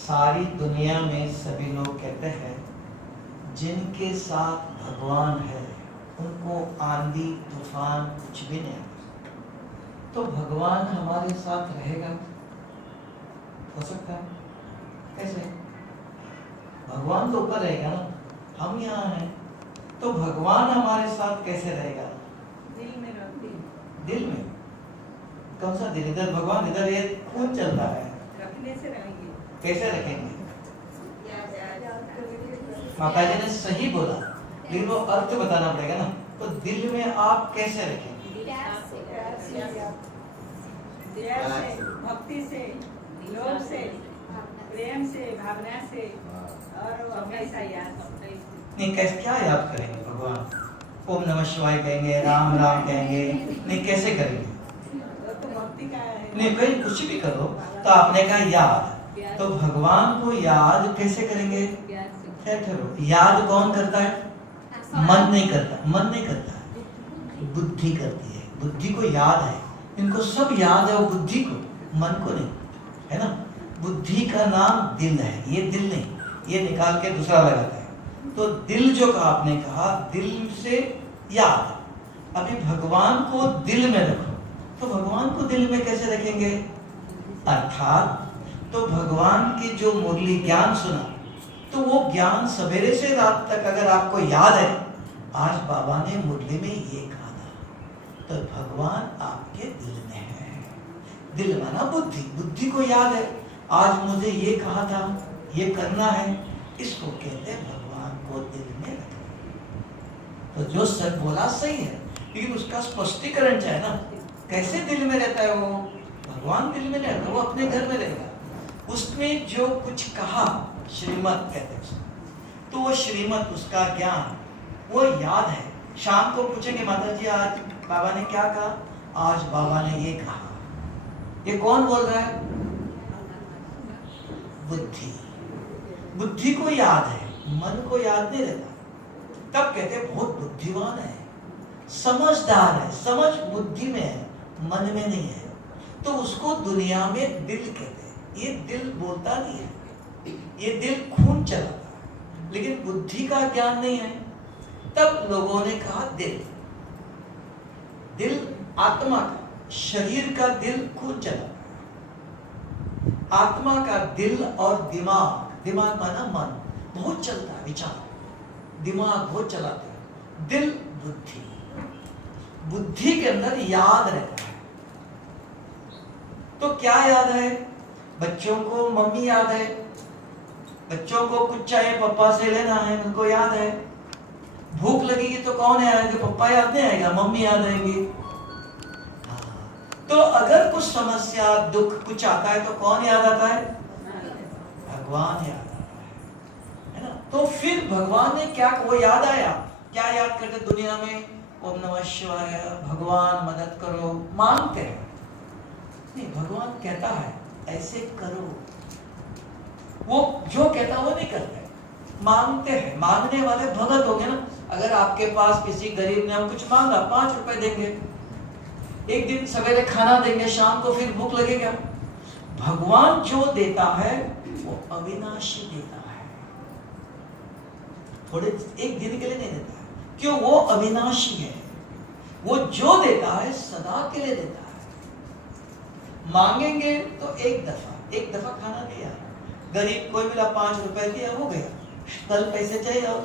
सारी दुनिया में सभी लोग कहते हैं जिनके साथ भगवान है उनको आंधी तूफान कुछ भी नहीं आता। तो भगवान हमारे साथ रहेगा, हो सकता है? कैसे? भगवान तो ऊपर रहेगा ना, हम यहाँ हैं, तो भगवान हमारे साथ कैसे रहेगा? दिल में रहते हैं। दिल में? कौन सा दिल? इधर भगवान, इधर ये खून चलता है, रखने से रहेंगे। कैसे रखेंगे? याद माता जी ने सही बोला, लेकिन वो अर्थ बताना पड़ेगा ना। तो दिल में आप कैसे रखेंगे? भक्ति से, लोभ से, प्रेम से, भावना से और हमेशा याद। नहीं, कैसे क्या याद करेंगे भगवान? ओम नमः शिवाय कहेंगे, राम राम कहेंगे? नहीं, कैसे करेंगे? तो भक्ति का है। नहीं, कहीं कुछ भी करो तो आपने कहा याद, तो भगवान को याद कैसे करेंगे? ठहरो, याद कौन करता है? मन नहीं करता, मन नहीं करता, बुद्धि करती है। बुद्धि को याद है, इनको सब याद है, वो बुद्धि को, मन को नहीं, है ना? बुद्धि का नाम दिल है, ये दिल नहीं, ये निकाल के दूसरा लगाता है। तो दिल जो कहा आपने कहा, दिल से याद। अभी भगवान को दिल में रखो, तो भगवान को दिल में कैसे रखेंगे? अर्थात तो भगवान की जो मुरली ज्ञान सुना, तो वो ज्ञान सवेरे से रात तक अगर आपको याद है, आज बाबा ने मुरली में ये कहा था, तो भगवान आपके दिल में है। दिल माना बुद्धि, बुद्धि को याद है, आज मुझे ये कहा था, ये करना है, इसको कहते हैं भगवान को दिल में रखना। तो जो सच बोला सही है, लेकिन उसका स्पष्टीकरण चाहिए ना, कैसे दिल में रहता है वो? भगवान दिल में नहीं रहता, वो अपने घर में रहेगा। उसमें जो कुछ कहा, श्रीमत कहते हैं, तो वो श्रीमत, उसका ज्ञान, वो याद है। शाम को पूछेंगे माता जी आज बाबा ने क्या कहा? आज बाबा ने ये कहा। ये कौन बोल रहा है? बुद्धि। बुद्धि को याद है, मन को याद नहीं रहता। तब कहते हैं बहुत बुद्धिमान है, समझदार है। समझ बुद्धि में है, मन में नहीं है, तो उसको दुनिया में दिल कहते हैं। ये दिल बोलता नहीं है, ये दिल खून चलाता है, लेकिन बुद्धि का ज्ञान नहीं है। तब लोगों ने कहा दिल। दिल आत्मा का, शरीर का दिल खून चलाता है, आत्मा का दिल और दिमाग, दिमाग माना मन, बहुत चलता है, विचार, दिमाग बहुत चलाता है। दिल बुद्धि, बुद्धि के अंदर याद रहता है। तो क्या याद है? बच्चों को मम्मी याद है, बच्चों को कुछ चाहिए पापा से लेना है, उनको याद है। भूख लगेगी तो कौन याद है? पापा याद नहीं आएगा, मम्मी याद आएंगी। तो अगर कुछ समस्या, दुख कुछ आता है तो कौन याद आता है? भगवान याद आता है ना? तो फिर भगवान ने क्या, वो याद आया, क्या याद करते दुनिया में? ओम नमः शिवाय, भगवान मदद करो, मांगते हैं। नहीं, भगवान कहता है ऐसे करो, वो जो कहता है वो नहीं करते, मांगते हैं। मांगने वाले भगत हो गए ना। अगर आपके पास किसी गरीब ने हम कुछ मांगा, 5 रुपए देंगे, एक दिन सवेरे खाना देंगे, शाम को फिर भूख लगेगा। भगवान जो देता है वो अविनाशी देता है, थोड़े एक दिन के लिए नहीं देता है, क्यों? वो अविनाशी है। वो जो देता है सदा के लिए देता है। मांगेंगे तो एक दफा खाना दिया, गरीब कोई मिला 5 रुपए दिया, हो गया, कल पैसे चाहिए। और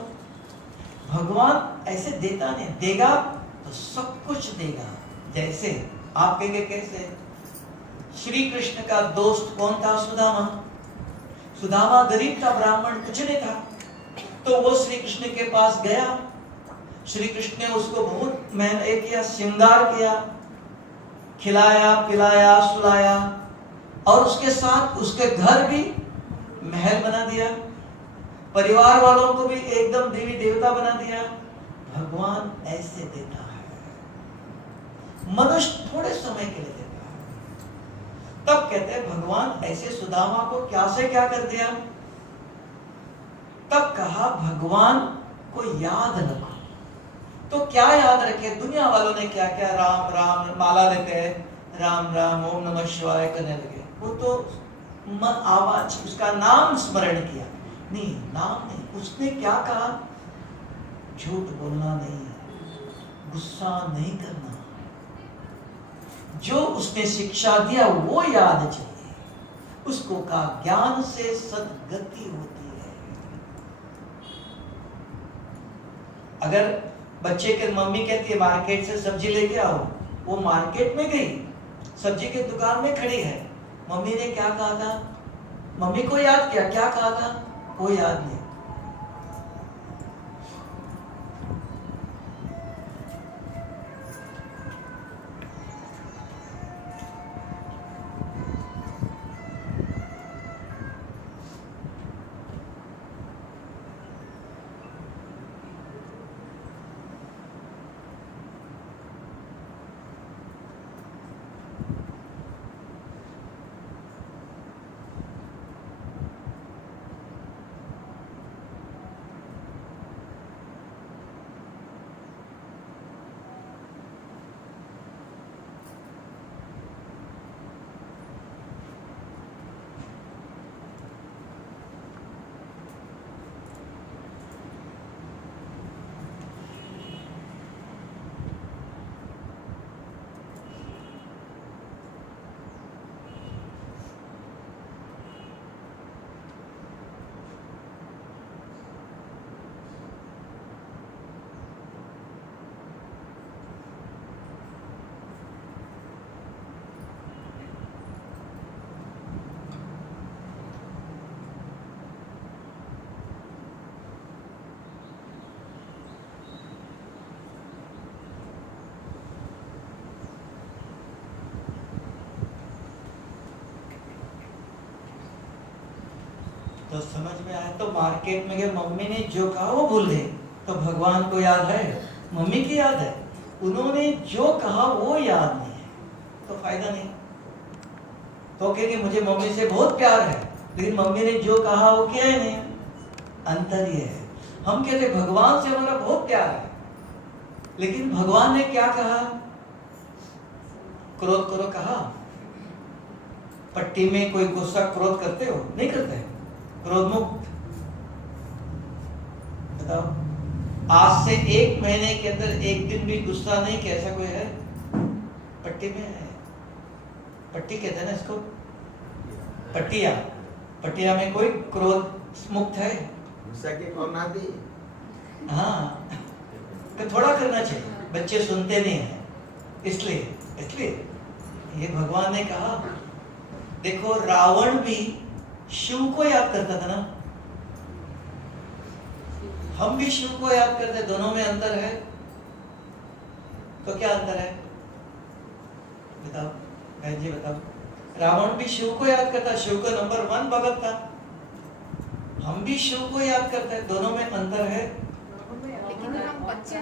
भगवान ऐसे देता नहीं, देगा तो सब कुछ देगा। जैसे आप कहेंगे कैसे? श्री कृष्ण का दोस्त कौन था? सुदामा। सुदामा गरीब था, ब्राह्मण, कुछ नहीं था, तो वो श्री कृष्ण के पास गया। श्री कृष्ण ने उसको बहुत मेहनत किया, श्रृंगार किया, खिलाया पिलाया सुलाया, और उसके साथ उसके घर भी महल बना दिया, परिवार वालों को भी एकदम देवी देवता बना दिया। भगवान ऐसे देता है, मनुष्य थोड़े समय के लिए देता है। तब कहते हैं भगवान ऐसे सुदामा को क्या से क्या कर दिया। तब कहा भगवान को याद रखो। तो क्या याद रखे? दुनिया वालों ने क्या क्या, राम राम माला लेते हैं, राम राम ओम नमः शिवाय करने लगे। वो तो आवाज, उसका नाम स्मरण किया। नहीं, नाम नहीं, उसने क्या कहा? झूठ बोलना नहीं है, गुस्सा नहीं करना, जो उसने शिक्षा दिया वो याद चाहिए। उसको कहा ज्ञान से सद्गति होती है। अगर बच्चे के मम्मी कहती है मार्केट से सब्जी लेके आओ, वो मार्केट में गई, सब्जी की दुकान में खड़ी है, मम्मी ने क्या कहा था? मम्मी को याद किया, क्या कहा था? वो याद नहीं। तो समझ में आया? तो मार्केट में गए, मम्मी ने जो कहा वो भूल गए, तो भगवान को याद है? मम्मी की याद है, उन्होंने जो कहा वो याद नहीं है, तो फायदा नहीं। तो कहेंगे मुझे मम्मी से बहुत प्यार है, लेकिन मम्मी ने जो कहा वो किया ही नहीं। अंतर ये है। हम कहते भगवान से हमारा बहुत प्यार है, लेकिन भगवान ने क्या कहा? क्रोध करो कहा? पट्टी में कोई गुस्सा क्रोध करते हो? नहीं करते। क्रोध मुक्त। बताओ, आज से 1 महीने के अंदर एक दिन भी गुस्सा नहीं किया, ऐसा कोई है? पट्टी में है, पट्टी कहते हैं ना इसको, पटिया। पटिया में कोई क्रोध मुक्त है? गुस्सा की कौन आती? हाँ, तो थोड़ा करना चाहिए, बच्चे सुनते नहीं हैं, इसलिए ये भगवान ने कहा। देखो, रावण भी शिव को याद करता था ना, हम भी शिव को याद करते, दोनों में अंतर है? तो क्या अंतर है? बताओ बहन जी, बताओ। रावण भी शिव को याद करता, शिव को नंबर 1 भगत था। हम भी शिव को याद करते हैं, दोनों में अंतर है? लेकिन हम बच्चे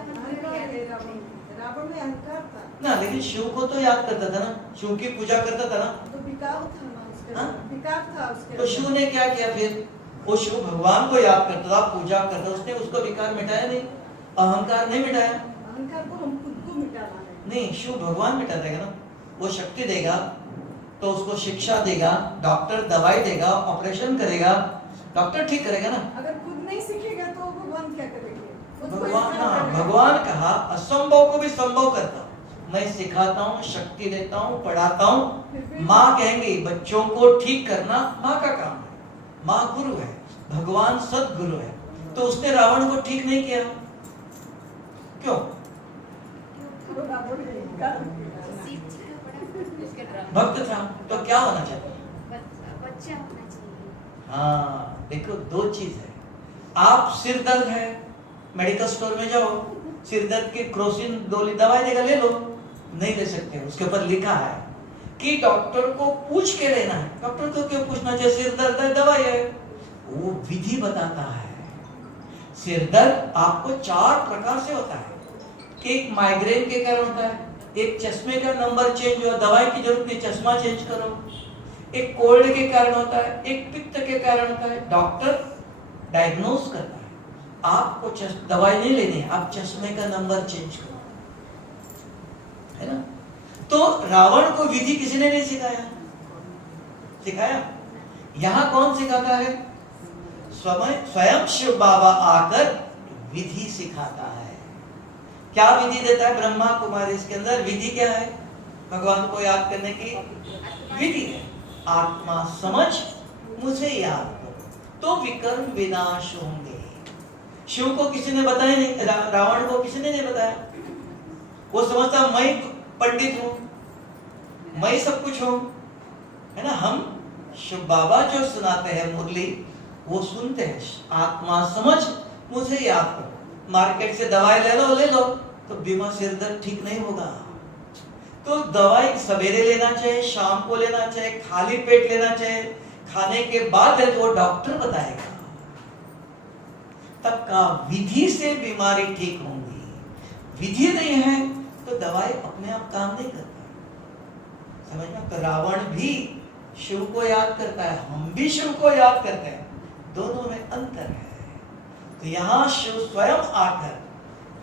रावण में अहंकार था ना, लेकिन शिव को तो याद करता था ना, शिव की पूजा करता था ना। तो विकार था ना उसके, हाँ? विकार था उसके। तो शिव ने क्या किया फिर? वो शिव भगवान को याद करता था, पूजा करता, उसने उसको विकार मिटाया नहीं, अहंकार नहीं मिटाया। अहंकार को हम खुद को मिटाना है। नहीं, शिव भगवान मिटा देगा ना, वो शक्ति देगा, तो उसको शिक्षा देगा, डॉक्टर दवाई देगा, ऑपरेशन करेगा, डॉक्टर ठीक करेगा ना। अगर खुद नहीं सीखेगा तो भगवान क्या करेंगे? भगवान, हाँ, भगवान कहा असंभव को भी संभव करता हूँ, मैं सिखाता हूँ, शक्ति देता हूँ, पढ़ाता हूँ। माँ कहेंगी बच्चों को ठीक करना माँ का काम है, माँ गुरु है, भगवान सदगुरु है। तो उसने रावण को ठीक नहीं किया, क्यों? भक्त था, तो क्या होना चाहिए? बच्चा होना चाहिए। हाँ, देखो, 2 चीज है। आप सिर दर्द है, मेडिकल स्टोर में जाओ, सिर दर्द की क्रोसिन गोली दवाई देगा, ले लो। नहीं ले सकते, उसके ऊपर लिखा है कि डॉक्टर को पूछ के लेना है। डॉक्टर को क्यों पूछना चाहिए? सिर दर्द है, दवाई है, वो विधि बताता है। सिर दर्द आपको 4 प्रकार से होता है। एक माइग्रेन के कारण होता है, एक चश्मे का नंबर चेंज हुआ, दवाई की जरूरत नहीं, चश्मा चेंज करो। एक कोल्ड के कारण होता है, एक पित्त के कारण होता है, डॉक्टर डायग्नोज करता है। आपको दवाई नहीं लेनी है, आप चश्मे का नंबर चेंज करो, है ना? तो रावण को विधि किसी ने नहीं सिखाया? सिखाया? यहां कौन सिखाता है? स्वयं शिव बाबा आकर विधि सिखाता है। क्या विधि देता है ब्रह्मा कुमारी? इसके अंदर विधि क्या है? भगवान को याद करने की विधि है। आत्मा समझ मुझे याद करो तो विकर्म विनाश होंगे। शिव को किसी ने बताया नहीं, रावण को किसी ने नहीं बताया। वो समझता मैं पंडित हूं, मैं सब कुछ हूं, है ना। हम शिव बाबा जो सुनाते हैं मुरली वो सुनते हैं। आत्मा समझ मुझे याद करो। मार्केट से दवाई ले लो तो बीमा सिर दर्द ठीक नहीं होगा। तो दवाई सवेरे लेना चाहिए, शाम को लेना चाहिए, खाली पेट लेना चाहिए। खाने के बाद है तो वो डॉक्टर बताएगा। तब का विधि से बीमारी ठीक होंगी। विधि नहीं है तो दवाई अपने आप काम नहीं करता। समझना। तो रावण भी शिव को याद करता है, हम भी शिव को याद करते हैं, दोनों में अंतर है। तो यहाँ शिव स्वयं आकर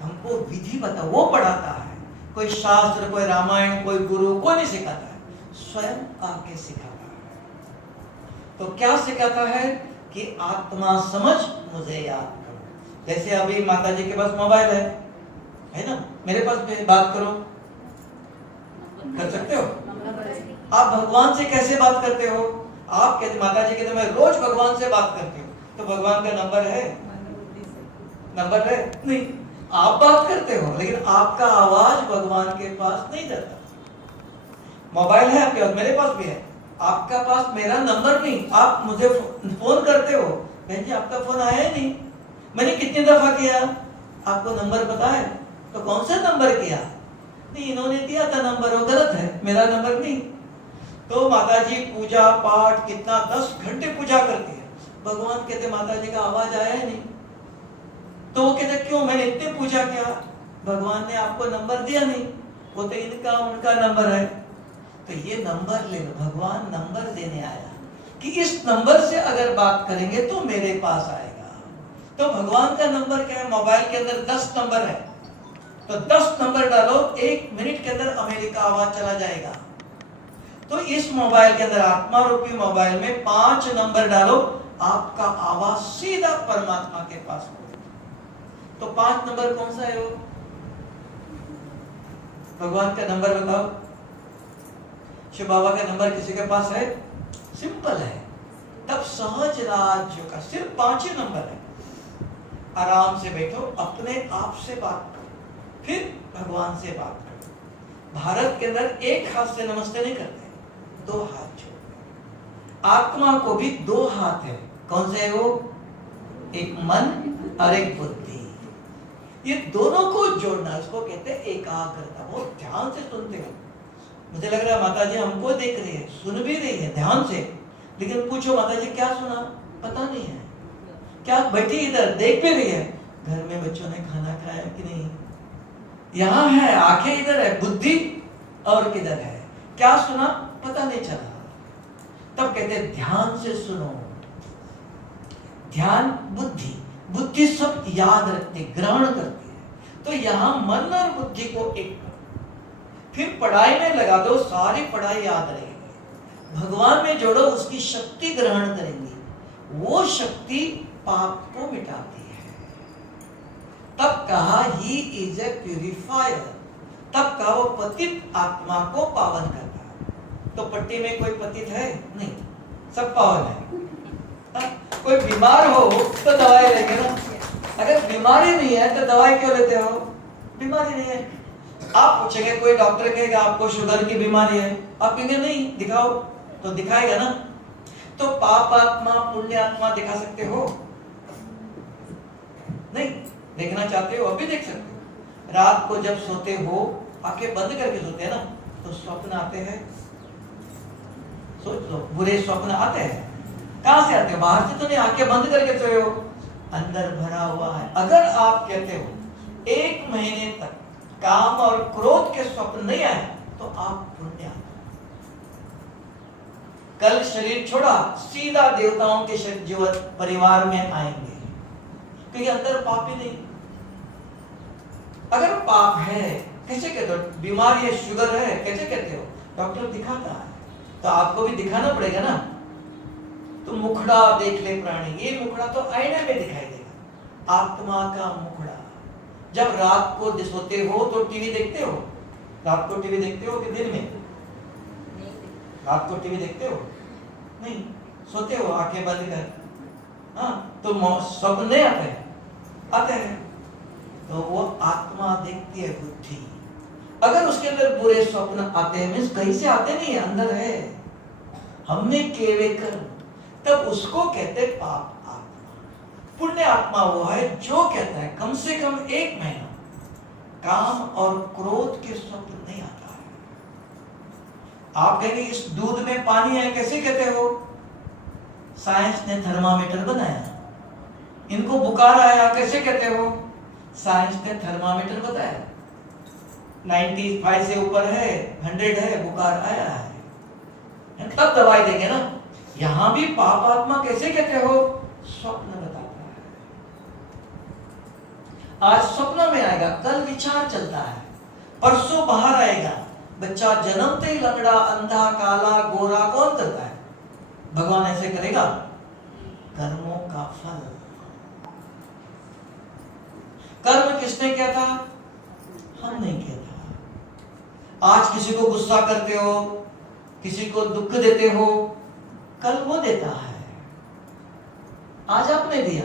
हमको विधि बता, वो पढ़ाता है। कोई शास्त्र, कोई रामायण, कोई गुरु, कोई नहीं सिखाता है, स्वयं आके सिखाता है। तो क्या सिखाता है कि आत्मा समझ मुझे याद करो। जैसे अभी माता जी के पास मोबाइल है ना, मेरे पास भी बात करो, कर सकते हो। आप भगवान से कैसे बात करते हो? आप कहते माता जी कहते मैं रोज भगवान से बात करती हूँ, तो भगवान का नंबर है? नंबर है नहीं। आप बात करते हो लेकिन आपका आवाज भगवान के पास नहीं जाता। मोबाइल है आपके पास, मेरे पास भी है, आपका पास मेरा नंबर नहीं। आप मुझे फोन करते हो, बहन जी आपका फोन आया ही नहीं, मैंने कितनी दफा किया, आपको नंबर पता है? तो कौन सा नंबर किया? नहीं, इन्होंने दिया था नंबर, वो गलत है, मेरा नंबर नहीं। तो माता जी पूजा पाठ कितना 10 घंटे पूजा करती है, भगवान कहते माता जी का आवाज आया ही नहीं। तो वो कहते क्यों, मैंने इतनी पूजा किया, भगवान ने आपको नंबर दिया नहीं, वो तो इनका उनका नंबर है। तो ये नंबर ले लो, भगवान नंबर देने आया कि इस नंबर से अगर बात करेंगे तो मेरे पास आएगा। तो भगवान का नंबर क्या है? मोबाइल के अंदर 10 नंबर है, तो 10 नंबर डालो, 1 मिनट के अंदर अमेरिका आवाज चला जाएगा। तो इस मोबाइल के अंदर, आत्मा रूपी मोबाइल में 5 नंबर डालो, आपका आवाज सीधा परमात्मा के पास हो। तो 5 नंबर कौन सा है? वो भगवान का नंबर बताओ। शिव बाबा का नंबर किसी के पास है? सिंपल है। तब सहज राज्य का सिर्फ 5 ही नंबर है। आराम से बैठो, अपने आप से बात करो, फिर भगवान से बात करो। भारत के अंदर एक हाथ से नमस्ते नहीं करते, 2 हाथ जोड़ते। आत्मा को भी 2 हाथ है। कौन से है वो? एक मन और एक बुद्धि। ये दोनों को जोड़ना, उसको कहते हैं एकाग्रता। वो ध्यान से सुनते हो। मुझे लग रहा है माता जी हमको देख रही है, सुन भी रही है ध्यान से, लेकिन पूछो माता जी क्या सुना, पता नहीं है। क्या बैठी इधर देख भी रही है, घर में बच्चों ने खाना खाया कि नहीं, यहाँ है, आंखें इधर है, बुद्धि और किधर है, क्या सुना पता नहीं चला। तब कहते हैं ध्यान से सुनो। ध्यान बुद्धि, बुद्धि सब याद रखती, ग्रहण करती है। तो यहां मन और बुद्धि को एक करो, फिर पढ़ाई में लगा दो, सारी पढ़ाई याद रहेगी। भगवान में जोड़ो, उसकी शक्ति ग्रहण करेंगी, वो शक्ति पाप को मिटाती है। तब कहा ही इज ए प्यूरिफायर। तब कहा वो पतित आत्मा को पावन करता है। तो पट्टी में कोई पतित है नहीं, सब पावन है। कोई बीमार हो तो दवाई लेंगे ना, अगर बीमारी नहीं है तो दवाई क्यों लेते हो? बीमारी नहीं है। आप पूछेंगे, कोई डॉक्टर कहेगा आपको शुगर की बीमारी है, आप कहेंगे नहीं, दिखाओ, तो दिखाएगा ना। तो पाप आत्मा पुण्य आत्मा दिखा सकते हो? नहीं। देखना चाहते हो अभी देख सकते हो। रात को जब सोते हो, आंखें बंद करके सोते हैं ना, तो स्वप्न आते हैं। सोच लो, बुरे स्वप्न आते हैं, कहां से आते हो? बाहर से तो नहीं, आंखें बंद करके सोए हो, अंदर भरा हुआ है। अगर आप कहते हो 1 महीने तक काम और क्रोध के स्वप्न नहीं आए, तो आप पुण्य। कल शरीर छोड़ा, सीधा देवताओं के जीवन परिवार में आएंगे, क्योंकि अंदर पाप ही नहीं। अगर पाप है, कैसे कहते हो? बीमारी है, शुगर है, कैसे कहते हो? डॉक्टर दिखाता है, तो आपको भी दिखाना पड़ेगा ना। तो मुखड़ा देख ले प्राणी, ये मुखड़ा तो आईने में दिखाई देगा, आत्मा का मुखड़ा। जब रात को सोते हो तो टीवी देखते हो, रात को टीवी देखते हो कि दिन में? रात को टीवी देखते हो? नहीं, सोते हो आंखें बंद कर। हाँ, तो स्वप्न नहीं आते हैं? आते हैं। तो वो आत्मा देखती है, बुद्धि। अगर उसके अंदर बुरे स्वप्न आते हैं, मीन्स कहीं से आते नहीं है, अंदर है, हमने किए हुए कर्म, तब उसको कहते पाप आत्मा। पुण्य आत्मा वो है जो कहता है कम से कम 1 महीना काम और क्रोध के स्वप्न नहीं आता है। आप कहेंगे इस दूध में पानी है, कैसे कहते हो? साइंस ने थर्मामीटर बनाया। इनको बुखार आया, कैसे कहते हो? साइंस ने थर्मामीटर बताया। 95 से ऊपर है, 100 है, बुखार आया है, तब दवाई देंगे ना। यहां भी पाप आत्मा कैसे कहते हो? स्वप्न बताता है। आज स्वप्न में आएगा, कल विचार चलता है, परसों बाहर आएगा। बच्चा जन्मते ही लंगड़ा, अंधा, काला, गोरा कौन करता है? भगवान ऐसे करेगा? कर्मों का फल। कर्म किसने किया था? हम नहीं किया था। आज किसी को गुस्सा करते हो, किसी को दुख देते हो, कल वो देता है। आज आपने दिया,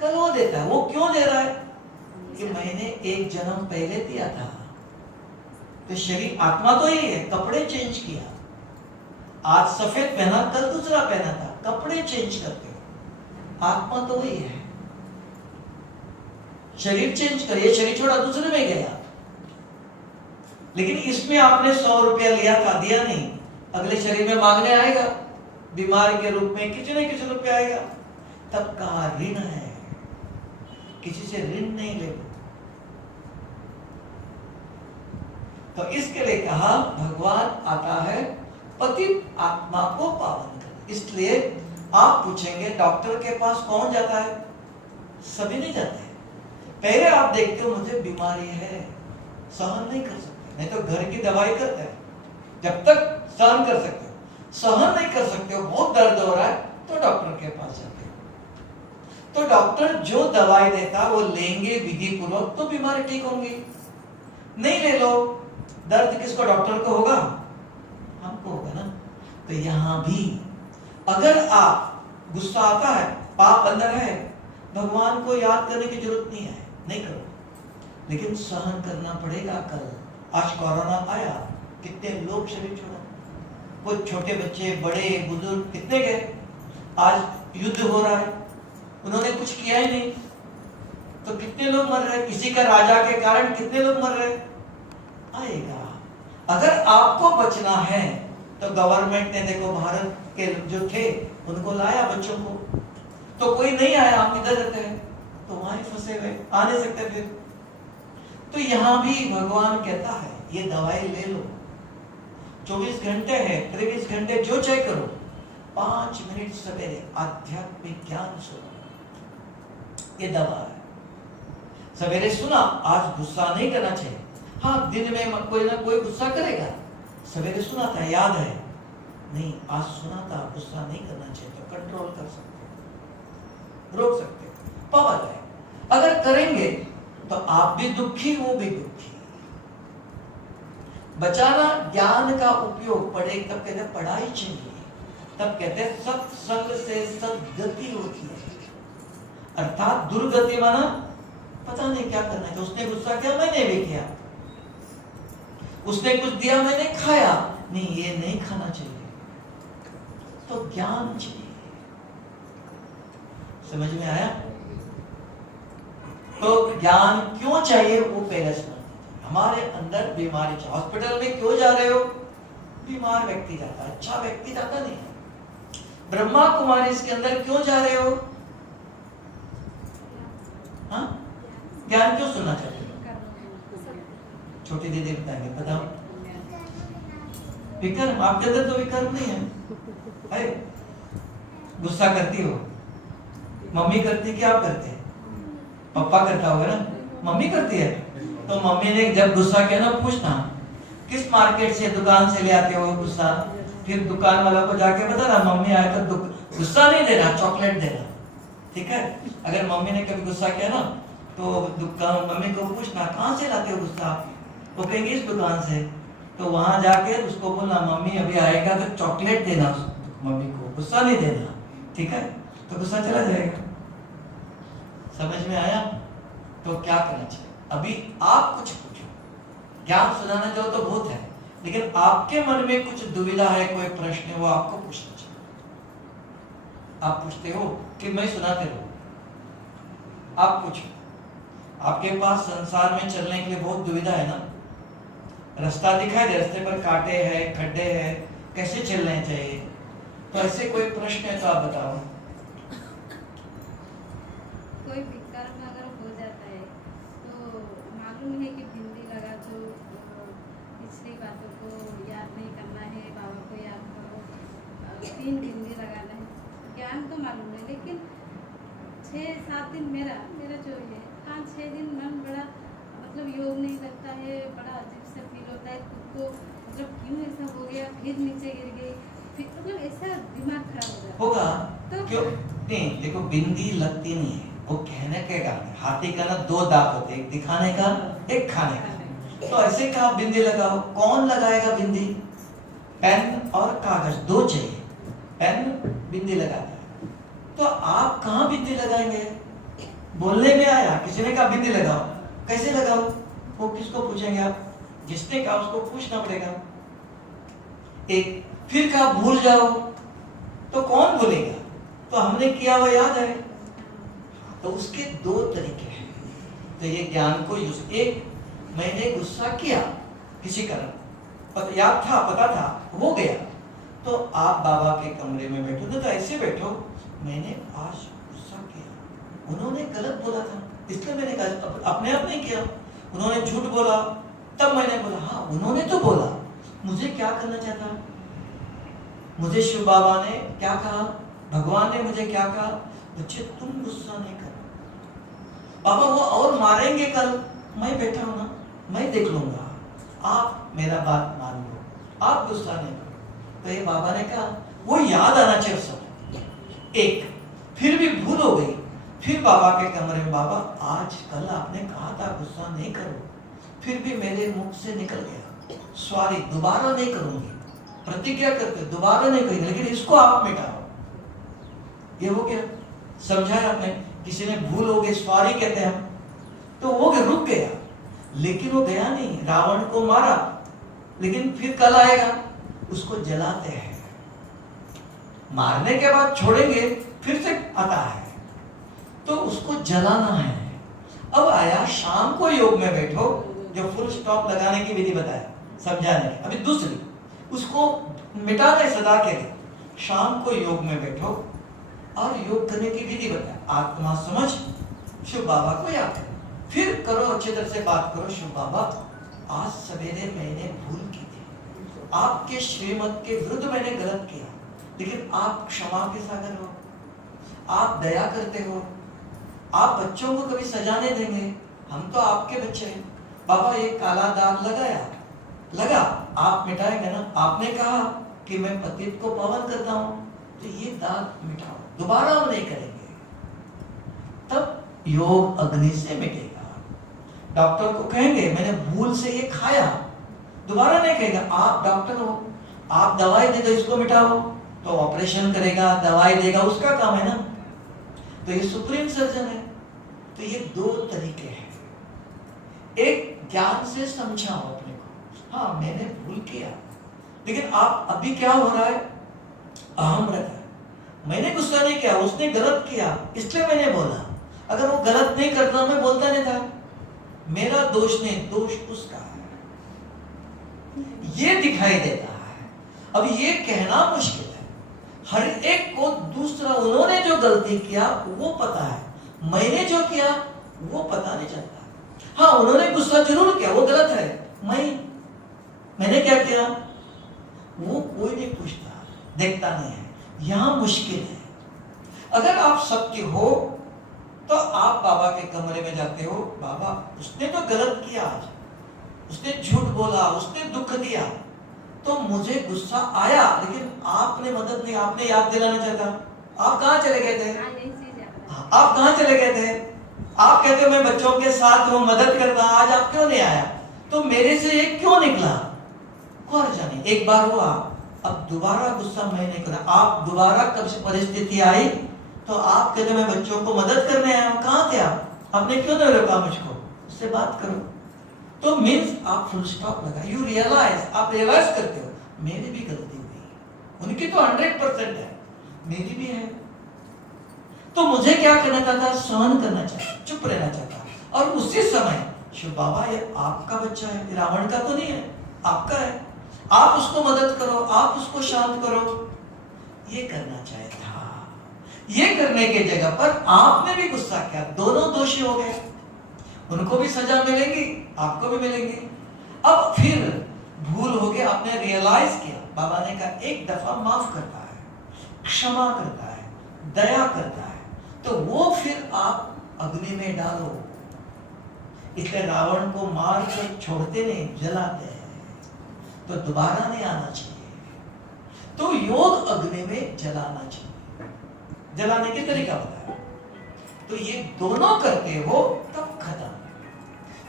कल वो देता है। वो क्यों दे रहा है? कि मैंने 1 जन्म पहले दिया था। तो शरीर आत्मा तो यही है, कपड़े चेंज किया। आज सफेद पहना, कल दूसरा पहना था, कपड़े चेंज करते हो। आत्मा तो वही है। शरीर चेंज करिए, शरीर छोड़ा दूसरे में गया। लेकिन इसमें आपने 100 रुपया लिया था, दिया नहीं, अगले शरीर में मांगने आएगा, बीमारी के रूप में किसी न किसी रुपया आएगा। तब कहा ऋण है, किसी से ऋण नहीं ले। तो इसके लिए कहा भगवान आता है पतित आत्मा को पावन कर। इसलिए आप पूछेंगे डॉक्टर के पास कौन जाता है? सभी नहीं जाते। पहले आप देखते हो मुझे बीमारी है, सहन नहीं कर सकते, नहीं तो घर की दवाई करते हैं। जब तक सहन कर सकते हो, सहन नहीं कर सकते हो, बहुत दर्द हो रहा है, तो डॉक्टर के पास जाते हो। तो डॉक्टर जो दवाई देता वो लेंगे विधि पूर्वक तो बीमारी ठीक होंगी। नहीं ले लो, दर्द किसको? डॉक्टर को होगा, हमको होगा ना। तो यहां भी अगर आप गुस्सा आता है, पाप अंदर है, भगवान को याद करने की जरूरत नहीं है, नहीं करो, लेकिन सहन करना पड़ेगा। कल आज कोरोना आया, कितने लोग शरीर छोड़ा, कुछ छोटे बच्चे, बड़े बुजुर्ग कितने गए। आज युद्ध हो रहा है, उन्होंने कुछ किया ही नहीं, तो कितने लोग मर रहे। किसी का राजा के कारण कितने लोग मर रहे। आएगा। अगर आपको बचना है तो गवर्नमेंट ने देखो भारत के जो थे उनको लाया बच्चों को, तो कोई नहीं आया, आप इधर रहते हैं तो वहां फंसे हुए, आ नहीं सकते फिर। तो यहां भी भगवान कहता है ये दवाई ले लो, 24 घंटे है, 23 घंटे जो चाहे करो, 5 मिनट सवेरे आध्यात्मिक ज्ञान सुनो, ये दवा है। सवेरे सुना, आज गुस्सा नहीं करना चाहिए। हाँ, दिन में कोई ना कोई गुस्सा करेगा, सवेरे सुना था, याद है, नहीं आज सुना था, गुस्सा नहीं करना चाहिए, तो कंट्रोल कर सकते हो, रोक सकते हो, पावर है। अगर करेंगे तो आप भी दुखी, वो भी दुखी। बचाना ज्ञान का उपयोग, पढ़े तब कहते हैं पढ़ाई चाहिए, तब कहते हैं सत्संग से सद्गति होती है। अर्थात दुर्गति माना पता नहीं क्या करना है। तो उसने गुस्सा किया, मैंने भी किया, उसने कुछ दिया, मैंने खाया, नहीं ये नहीं खाना चाहिए। तो ज्ञान चाहिए। समझ में आया? तो ज्ञान क्यों चाहिए वो पहले समझ। हमारे अंदर बीमारी चाहिए। हॉस्पिटल में क्यों जा रहे हो? बीमार व्यक्ति जाता है, अच्छा व्यक्ति जाता नहीं। ब्रह्मा कुमारी इसके अंदर क्यों जा रहे हो? हाँ, ज्ञान क्यों सुनना चाहते हो? छोटी दीदी बताएंगे, बताओ। विकर्म, आपके अंदर तो विकर्म नहीं है। अरे गुस्सा करती हो, मम्मी करती कि आप करते? पापा करता होगा ना, मम्मी करती है। तो मम्मी ने जब गुस्सा किया ना, पूछना किस मार्केट से, दुकान से ले आते हो गुस्सा? फिर दुकान वाला को जाके बता ना, मम्मी आए तो गुस्सा नहीं देना, चॉकलेट देना, ठीक है। अगर मम्मी ने कभी गुस्सा किया ना तो मम्मी को पूछना कहाँ से लाते हो गुस्सा, वो कहेंगे इस दुकान से, तो वहां जाके उसको बोलना मम्मी अभी आएगा तो चॉकलेट देना मम्मी को, गुस्सा नहीं देना, ठीक है। तो गुस्सा चला जाएगा। समझ में आया? तो क्या करना चाहिए? अभी आप कुछ पूछो, ज्ञान सुनाना चाहो तो बहुत है, लेकिन आपके मन में कुछ दुविधा है, कोई प्रश्न है, वो आपको पूछना चाहिए। आप पूछते हो कि मैं सुनाते रहूं? आप पूछो। आपके पास संसार में चलने के लिए बहुत दुविधा है ना, रास्ता दिखाई दे, रास्ते पर कांटे हैं, खड्डे हैं, कैसे चलना चाहिए? तो ऐसे कोई प्रश्न है तो आप बताओ। कोई विकार में अगर हो जाता है तो मालूम है कि बिंदी लगा तो पिछली बातों को याद नहीं करना है, बाबा को याद करो, 3 बिंदी लगाना है, ज्ञान तो मालूम है, लेकिन 6-7 दिन मेरा जो है 5-6 दिन मन बड़ा मतलब योग नहीं लगता है, बड़ा अजीब सा फील होता है खुद को, मतलब क्यों ऐसा हो गया, फिर नीचे गिर गई, फिर मतलब ऐसा दिमाग खराब हो जाता होगा तो क्यों नहीं? देखो बिंदी लगती नहीं है, वो कहने के कारण, हाथी का ना 2 दांत होते, एक दिखाने का, एक खाने का। तो ऐसे कहा बिंदी लगाओ, कौन लगाएगा बिंदी? पेन और कागज 2 चाहिए, पेन बिंदी लगाता है। तो आप कहाँ बिंदी लगाएंगे? बोलने में आया, किसी ने कहा बिंदी लगाओ, कैसे लगाओ? वो किसको पूछेंगे आप? जिसने कहा उसको पूछना पड़ेगा। एक फिर कहा भूल जाओ, तो कौन भूलेगा? तो हमने किया वो याद है। तो उसके 2 तरीके हैं। तो ये ज्ञान को यूज, एक मैंने गुस्सा किया किसी कारण, याद था, पता था, हो गया, तो आप बाबा के कमरे में बैठो, तो ऐसे बैठो, मैंने आज गुस्सा किया, उन्होंने गलत बोला था इसलिए मैंने कहा, अपने आप नहीं किया, उन्होंने झूठ बोला तब मैंने बोला, हाँ उन्होंने तो बोला, मुझे क्या करना चाहता, मुझे शिव बाबा ने क्या कहा, भगवान ने मुझे क्या कहा, बच्चे तुम गुस्सा नहीं करो, बाबा वो और मारेंगे कल, मैं बैठा हूं ना, मैं देख लूंगा, आप मेरा बात मान लो, आप गुस्सा नहीं करो। तो ये बाबा ने कहा, वो याद आना चाहिए सब। एक फिर भी भूल हो गई, फिर बाबा के कमरे में, बाबा आज कल आपने कहा था गुस्सा नहीं करो, फिर भी मेरे मुख से निकल गया, सॉरी दोबारा नहीं करूंगी, प्रतिज्ञा करके दोबारा नहीं करेंगे, लेकिन इसको आप मिटाओ। ये हो गया, समझाया आपने, किसी ने भूल हो गई, सॉरी कहते हैं हम, तो वो रुक गया, लेकिन वो गया नहीं, रावण को मारा, लेकिन फिर कल आएगा, उसको जलाते हैं, मारने के बाद छोड़ेंगे, फिर से आता है, तो उसको जलाना है। अब आया शाम को योग में बैठो, जो फुल स्टॉप लगाने की विधि बताया, समझाने की। अभी दूसरी, उसको मिटाने सदा के लिए, शाम को योग में बैठो और योग करने की विधि बताया, आत्मा समझ, शिव बाबा को याद करो, फिर करो अच्छे तरह से बात करो, शिव बाबा आज सवेरे मैंने भूल की थी, आपके श्रीमत के विरुद्ध मैंने गलत किया, लेकिन आप क्षमा के सागर हो, आप दया करते हो, आप बच्चों को कभी सजा नहीं देंगे, हम तो आपके बच्चे हैं, बाबा ये काला दाग लगा, आप मिटाएंगे ना, आपने कहा कि मैं पतित को पावन करता हूं, तो ये दाग मिटाओ, दोबारा हम नहीं करेंगे, तब योग अग्नि से मिटेगा। डॉक्टर को कहेंगे मैंने भूल से ये खाया, दोबारा नहीं कहेगा, आप डॉक्टर हो, आप दवाई दे दो इसको मिटाओ, तो ऑपरेशन करेगा, दवाई देगा, उसका काम है ना, तो ये सुप्रीम सर्जन है। तो ये 2 तरीके हैं, एक ज्ञान से समझाओ अपने को, हाँ मैंने भूल किया, लेकिन आप अभी क्या हो रहा है, अहम रहता है, मैंने गुस्सा नहीं किया, उसने गलत किया इसलिए मैंने बोला, अगर वो गलत नहीं करता मैं बोलता नहीं था, मेरा दोष नहीं, दोष उसका है, ये दिखाई देता है। अब ये कहना मुश्किल है, हर एक को दूसरा, उन्होंने जो गलती किया वो पता है, मैंने जो किया वो पता नहीं चलता। हाँ उन्होंने गुस्सा जरूर किया, वो गलत है, मैंने क्या किया वो कोई नहीं पूछता, देखता नहीं है, यहां मुश्किल है। अगर आप सत्य हो तो आप बाबा के कमरे में जाते हो, बाबा उसने तो गलत किया, आज उसने झूठ बोला, उसने दुख दिया, तो मुझे गुस्सा आया, लेकिन आपने मदद नहीं, आपने याद दिलाना चाहता, आप कहाँ चले गए थे? हाँ, यही चीज याद है। आप कहाँ चले गए थे? आप कहते हो मैं बच्चों के साथ हूँ, मदद करता, आज आप क्यों नहीं आया? तो मेरे से ये क्यों निकला? कौन जाने। एक बार हुआ, अब दोबारा गुस्सा मैं नहीं करा। आप दोबारा कब से परिस्थिति आई तो आप कहते मैं बच्चों को मदद करने आया हूँ, कहाँ थे आप? आपने क्यों नहीं रोका मुझको? उससे बात करो। तो मीन्स आप फुल स्टॉप लगा, यू रियलाइज, आप रियलाइज करते हो मेरी भी गलती हुई, उनकी तो 100% है, मेरी भी है। तो मुझे क्या करना था? सहन करना चाहिए, चुप रहना चाहता। और उसी समय शिव बाबा ये आपका बच्चा है, रावण का तो नहीं है, आपका है, आप उसको मदद करो, आप उसको शांत करो, ये करना चाहिए था। ये करने के जगह पर आपने भी गुस्सा किया, दोनों दोषी हो गए, उनको भी सजा मिलेगी, आपको भी मिलेगी। अब फिर भूल हो गया, आपने रियलाइज किया, बाबा ने कहा एक दफा माफ करता है, क्षमा करता है, दया करता है, तो वो फिर आप अग्नि में डालो। इसलिए रावण को मार कर छोड़ते नहीं, जलाते हैं, तो दोबारा नहीं आना चाहिए। तो योग अग्नि में जलाना चाहिए, जलाने के तरीका बताया। तो ये दोनों करते हो तब खत्म।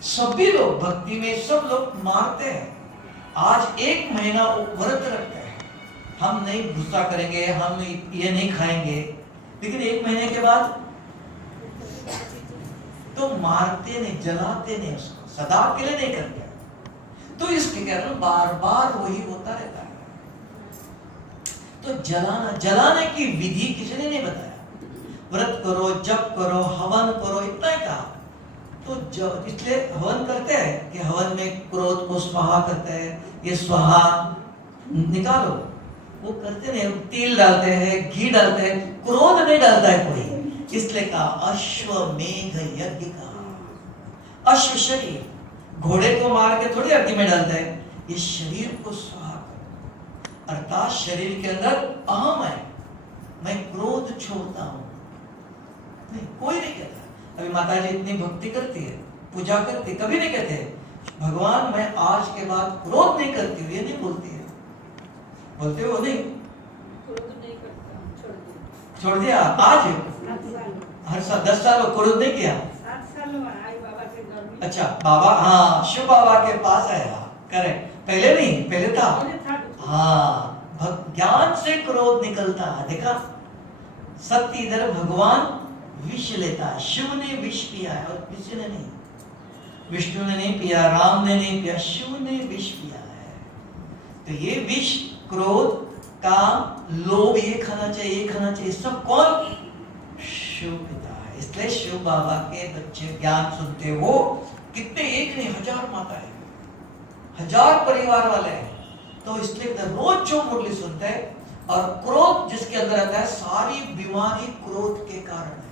सभी लोग भक्ति में सब लोग मारते हैं। आज 1 महीना व्रत रखते हैं, हम नहीं गुस्सा करेंगे, हम ये नहीं खाएंगे, लेकिन 1 महीने के बाद तो मारते नहीं, जलाते नहीं, उसको सदा के लिए नहीं करते। तो इसके कारण बार बार वही होता रहता है। तो जलाने की विधि किसी ने नहीं बताया। व्रत करो, जप करो, हवन करो, इतना ही कहा। तो इसलिए हवन करते हैं कि हवन में क्रोध को स्वाहा करते हैं, ये स्वाहा निकालो, वो करते नहीं, तिल डालते हैं, घी डालते हैं, क्रोध नहीं डालता है कोई। इसलिए कहा अश्वमेध यज्ञ का। अश्व शरीर, घोड़े को मार के थोड़ी अग्नि में डालता है, ये शरीर को स्वाहा करो, अर्थात शरीर के अंदर अहम है, मैं क्रोध छोड़ता हूं। नहीं, कोई नहीं कहता। अभी माता जी इतनी भक्ति करती है, पूजा करती, कभी नहीं कहते भगवान मैं आज के बाद क्रोध नहीं करती हूँ, ये नहीं बोलती है। बोलते हो नहीं? क्रोध नहीं करता, छोड़ दिया। आज हर साल 10 साल क्रोध नहीं किया। 7 साल आई बाबा के घर में। अच्छा, बाबा, हाँ, शिव बाबा के पास आया, करेक्ट। पहले नहीं, पहले था। हाँ, ज्ञान से क्रोध निकलता है, देखा? सत्य इधर भगवान विष लेता है, शिव ने विष पिया है और किसी ने नहीं। विष्णु ने नहीं पिया, राम ने नहीं पिया, शिव ने विष पिया है। तो ये विष, क्रोध, काम, लोभ, ये खाना चाहिए, ये खाना चाहिए, सब कौन? शिव पिता है। इसलिए शिव बाबा के बच्चे ज्ञान सुनते हो, कितने, एक नहीं, 1000 माता है, 1000 परिवार वाले हैं। तो इसलिए रोज जो मुरली सुनते हैं, और क्रोध जिसके अंदर आता है, सारी बीमारी क्रोध के कारण है।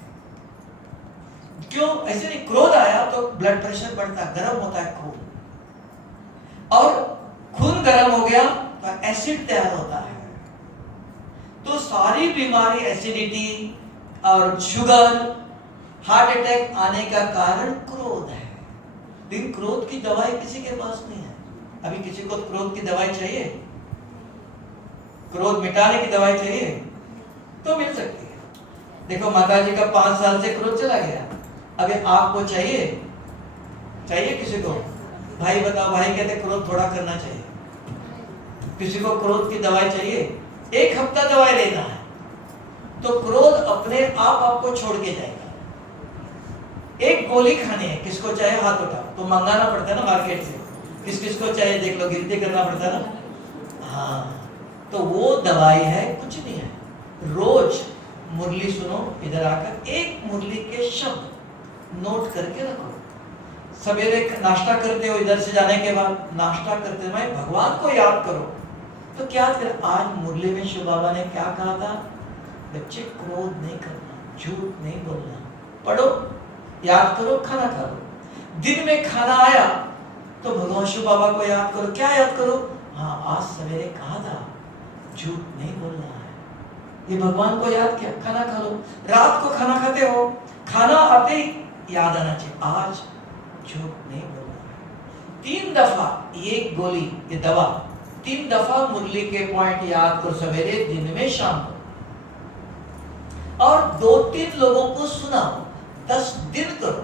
क्यों? ऐसे नहीं, क्रोध आया तो ब्लड प्रेशर बढ़ता है, गर्म होता है खून, और खून गर्म हो गया तो एसिड तैयार होता है। तो सारी बीमारी, एसिडिटी और शुगर, हार्ट अटैक आने का कारण क्रोध है। लेकिन क्रोध की दवाई किसी के पास नहीं है। अभी किसी को क्रोध की दवाई चाहिए, क्रोध मिटाने की दवाई चाहिए तो मिल सकती है। देखो माता जी का 5 साल से क्रोध चला गया, अभी आपको चाहिए? चाहिए किसी को? भाई बताओ, भाई कहते क्रोध थोड़ा करना चाहिए। किसी को क्रोध की दवाई चाहिए? 1 हफ्ता दवाई लेना है तो क्रोध अपने आप आपको छोड़ के जाएगा। 1 गोली खानी है, किसको चाहिए? हाथ उठाओ। तो मंगाना पड़ता है ना मार्केट से, किस किस को चाहिए देख लो, गिनती करना पड़ता है ना। हाँ, तो वो दवाई है, कुछ नहीं है। रोज मुरली सुनो, इधर आकर 1 मुरली के शब्द नोट करके रखो। सवेरे नाश्ता करते हो, इधर से जाने के बाद नाश्ता करते समय भगवान को याद करो। तो क्या फिर आज मुरली में शिव बाबा ने क्या कहा था? बच्चे क्रोध नहीं करना, झूठ नहीं बोलना, पढ़ो, याद करो, खाना खा लो। दिन में खाना आया तो भगवान शिव बाबा को याद करो। क्या याद करो? हाँ, आज सवेरे कहा था झूठ नहीं बोलना है, ये भगवान को याद किया, खाना खा लो। रात को खाना खाते हो, खाना आते ही याद आना चाहिए, आज झूठ नहीं बोलना है। 3 दफा ये गोली, ये दवा 3 दफा मुरली के पॉइंट याद करो, सवेरे, दिन में, शाम को। और 2-3 लोगों को सुनाओ, 10 दिन करो,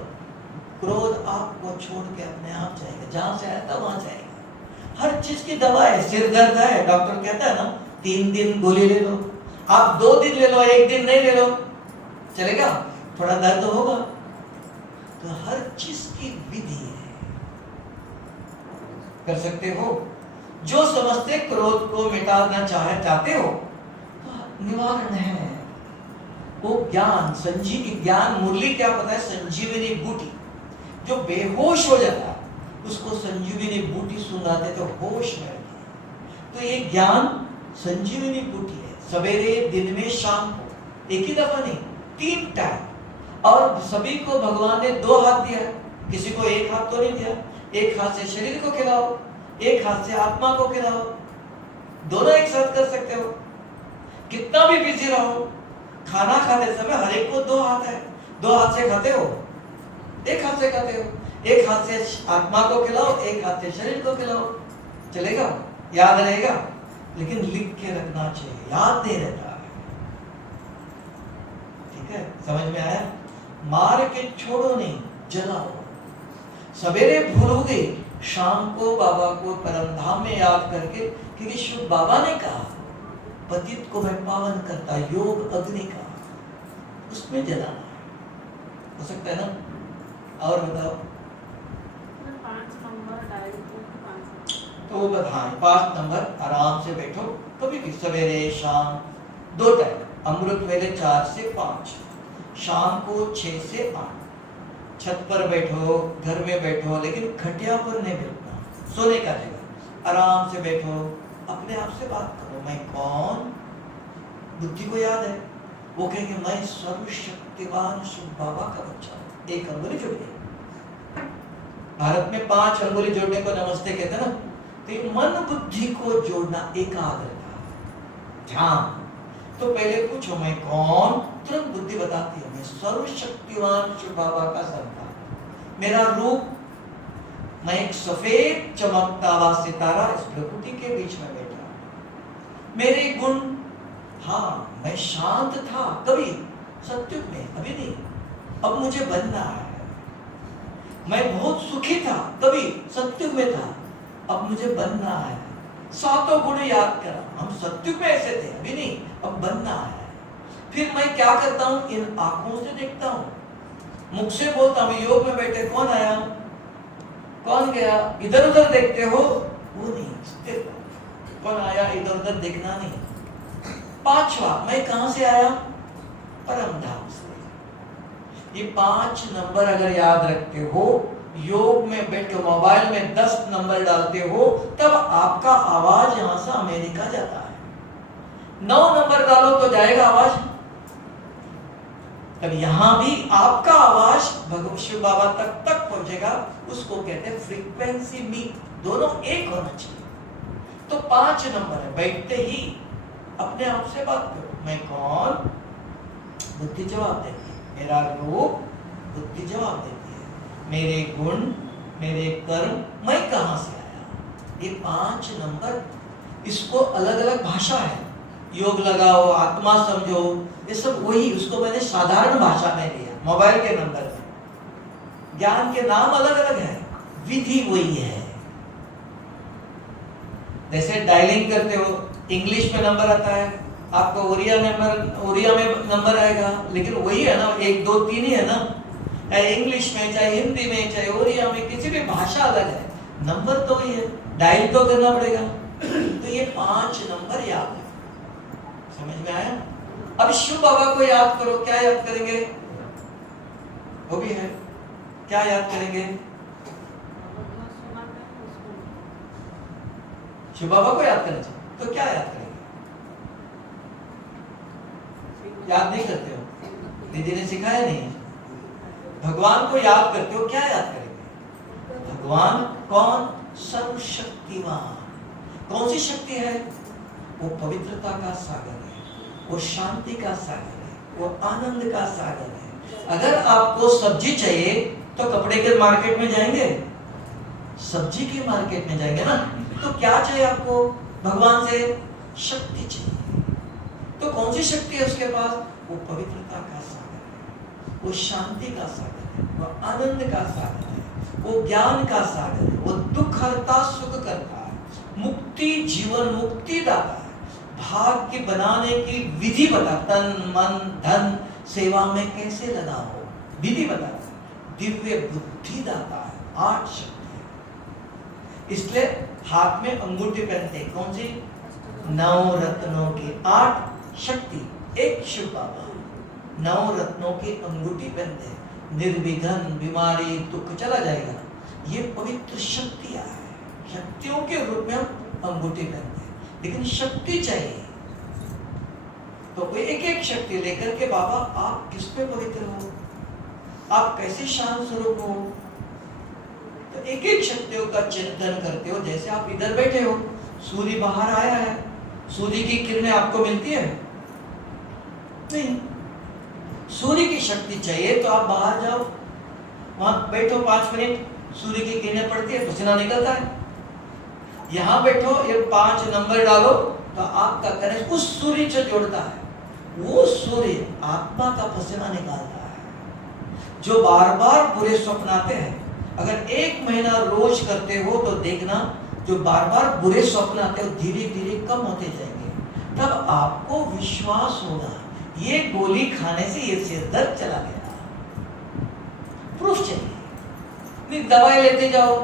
क्रोध आपको छोड़ के अपने आप जाएगा, जहां से आया था वहां जाएगा। हर चीज की दवा है, सिर दर्द है, डॉक्टर कहता है ना 3 दिन गोली ले लो, आप 2 दिन ले लो, 1 दिन नहीं ले लो, चलेगा? थोड़ा दर्द होगा। तो हर चीज की विधि है, कर सकते हो। जो समझते क्रोध को मिटाना चाहते हो, तो निवारण है वो ज्ञान, संजीवनी ज्ञान। मुरली क्या पता है? संजीवनी बूटी। जो बेहोश हो जाता है उसको संजीवनी बूटी सुनाते तो होश में रहता है। तो ये ज्ञान संजीवनी बूटी है। सवेरे, दिन में, शाम को, एक ही दफा नहीं, 3 टाइम। और सभी को भगवान ने 2 हाथ दिया, किसी को 1 हाथ तो नहीं दिया। 1 हाथ से शरीर को खिलाओ, 1 हाथ से आत्मा को खिलाओ, दोनों एक साथ कर सकते हो। कितना भी बिजी रहो, खाना खाते समय हर एक को 2 हाथ है, 2 हाथ से खाते हो, 1 हाथ से खाते हो, 1 हाथ से आत्मा को खिलाओ, 1 हाथ से शरीर को खिलाओ, चलेगा? याद रहेगा? लेकिन लिख के रखना चाहिए, याद नहीं रहता है। ठीक है, समझ में आया? मार के छोड़ो नहीं, जलाओ। सवेरे भूलोगे, शाम को बाबा को परम धाम में याद करके, क्योंकि शिव बाबा ने कहा पतित को मैं पावन करता, योग अग्नि का, उसमें जलाना हो सकता है ना? और बताओ। 5 नंबर डायल तो बताएं, 5 नंबर आराम से बैठो, कभी भी सवेरे शाम 2 टाइम। अमृत वेले 4 से 5, शाम को 6 से 8। छत पर बैठो, घर में बैठो, लेकिन खटिया पर नहीं बैठना, सोने का जगह। आराम से बैठो, अपने आप से बात करो, मैं कौन? बुद्धि को याद है, वो कहेंगे मैं सर्वशक्तिवान शिव बाबा का बच्चा हूं। 1 अंगुली जुड़ गई। भारत में 5 अंगुली जोड़ने को नमस्ते कहते हैं ना। तो मन बुद्धि को जोड़ना, एकाग्रता, ध्यान। तो पहले पूछो मैं कौन? तुरंत बुद्धि बताती है मैं सर्वशक्तिवान शिव बाबा का संतान। मेरा रूप, मैं एक सफेद चमकता हुआ सितारा इस प्रकृति के बीच में बैठा हूं। मेरे गुण, हाँ मैं शांत था कभी सत्युग में, अभी नहीं, अब मुझे बनना है। मैं बहुत सुखी था कभी सत्युग में था, अब मुझे बनना है। 7 गुण याद करा, हम सत्युग में ऐसे थे, अभी नहीं, अब बनना है। फिर मैं क्या करता हूं? इन आंखों से देखता हूं, मुख से बोलता हूं। योग में बैठे कौन आया, कौन गया, इधर उधर देखते हो, वो नहीं, स्थिर। कौन आया, इधर उधर देखना नहीं। 5वां, मैं कहां से आया? परम धाम से। ये 5 नंबर अगर याद रखते हो, योग में बैठ के मोबाइल में 10 नंबर डालते हो, तब आपका आवाज यहां से अमेरिका जाता है। 9 नंबर डालो तो जाएगा आवाज, तब यहां भी आपका आवाज भगवान शिव बाबा तक पहुंचेगा। उसको कहते हैं फ्रीक्वेंसी मीट, दोनों एक होना चाहिए। तो 5 नंबर है, बैठते ही अपने आप से बात करो, मैं कौन? बुद्धि जवाब देती है। मेरा रूप, बुद्धि जवाब देती है। मेरे गुण, मेरे कर्म, मैं कहां से आया? ये 5 नंबर, इसको अलग अलग भाषा है। योग लगाओ, आत्मा समझो, ये सब वही, उसको मैंने साधारण भाषा में लिया, मोबाइल के नंबर में। ज्ञान के नाम अलग अलग है, विधि वही है। जैसे डायलिंग करते हो, इंग्लिश में नंबर आता है, आपको ओरिया में नंबर आएगा, लेकिन वही है ना, 1 2 3 ही है ना। चाहे इंग्लिश में, चाहे हिंदी में, चाहे ओरिया में, किसी भी भाषा अलग है, नंबर तो वही है, डायल तो करना पड़ेगा। तो ये 5 नंबर याद है, समझ में आया? अब शिव बाबा को याद करो, क्या याद करेंगे? वो भी है, क्या याद करेंगे? शिव बाबा को याद करना चाहिए, तो क्या याद करेंगे? याद नहीं करते हो, दीदी ने सिखाया नहीं है। भगवान को याद करते हो, क्या याद करेंगे? भगवान कौन? सर्वशक्तिवान। कौन सी शक्ति है? वो पवित्रता का सागर है, वो शांति का सागर है, वो आनंद का सागर है। अगर आपको सब्जी चाहिए तो कपड़े के मार्केट में जाएंगे, सब्जी के मार्केट में जाएंगे ना। तो क्या चाहिए आपको? भगवान से शक्ति चाहिए। तो कौन सी शक्ति है उसके पास? वो पवित्रता का सागर है, वो शांति का सागर है, वो आनंद का सागर है, वो ज्ञान का सागर है, वो दुख हरता सुख करता है, मुक्ति जीवन मुक्ति दाता है, भाग्य बनाने की विधि बता, तन मन धन सेवा में कैसे लगाओ विधि बताता है, दिव्य बुद्धि दाता है, 8 शक्ति है। इसलिए हाथ में अंगूठी पहनते हैं, कौन सी? 9 रत्नों की 8 शक्ति, एक शिव बाबा 9 रत्नों की अंगूठी पहनते हैं, निर्विघ्न बीमारी दुख चला जाएगा। ये पवित्र शक्तियां है, शक्तियों के रूप में हम अंगूठी पहनते हैं, लेकिन शक्ति चाहिए। तो कोई एक एक शक्ति लेकर के बाबा आप किस पे पवित्र हो, आप कैसे शांत स्वरूप हो, तो एक एक शक्तियों का चिंतन करते हो। जैसे आप इधर बैठे हो, सूर्य बाहर आया है, सूर्य की किरणें आपको मिलती है? नहीं। सूर्य की शक्ति चाहिए तो आप बाहर जाओ, वहां बैठो 5 मिनट, सूर्य की किरणें पड़ती है, पसीना निकलता है। यहां बैठो, ये 5 नंबर डालो तो आपका कनेक्शन उस सूर्य से जुड़ता है। वो सूर्य आत्मा का पसीना निकालता है। जो बार बार बुरे स्वप्न आते हैं, अगर 1 महीना रोज करते हो तो देखना जो बार बार बुरे स्वप्न आते हो धीरे धीरे कम होते जाएंगे। तब आपको विश्वास होगा ये गोली खाने से ये सिर दर्द चला गया। प्रूफ चाहिए, नहीं दवाई लेते जाओ।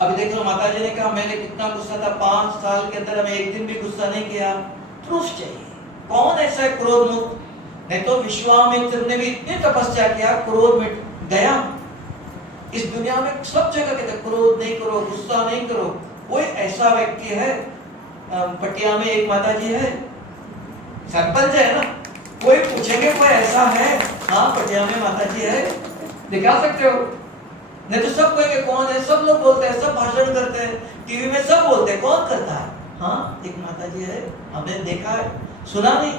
अभी देख लो, माता जी ने कहा मैंने कितना गुस्सा था, 5 साल के अंदर हमें 1 दिन भी गुस्सा नहीं किया। प्रूफ चाहिए। कौन ऐसा है क्रोध मुक्त? नहीं तो विश्वामित्र ने भी इतनी तपस्या किया, क्रोध मिट गया। इस दुनिया में सब जगह कहते क्रोध नहीं करो, गुस्सा नहीं करो। कोई ऐसा व्यक्ति है, पटिया में एक माता जी है, सरपंच है ना, कोई पूछेंगे कोई ऐसा है? हाँ पटिया में माता जी है, दिखा सकते हो? नहीं तो सब कहेंगे कौन है, सब लोग बोलते हैं, सब भाषण करते हैं, टीवी में सब बोलते हैं, कौन करता है? हाँ एक माता जी है, हमने देखा है, सुना नहीं।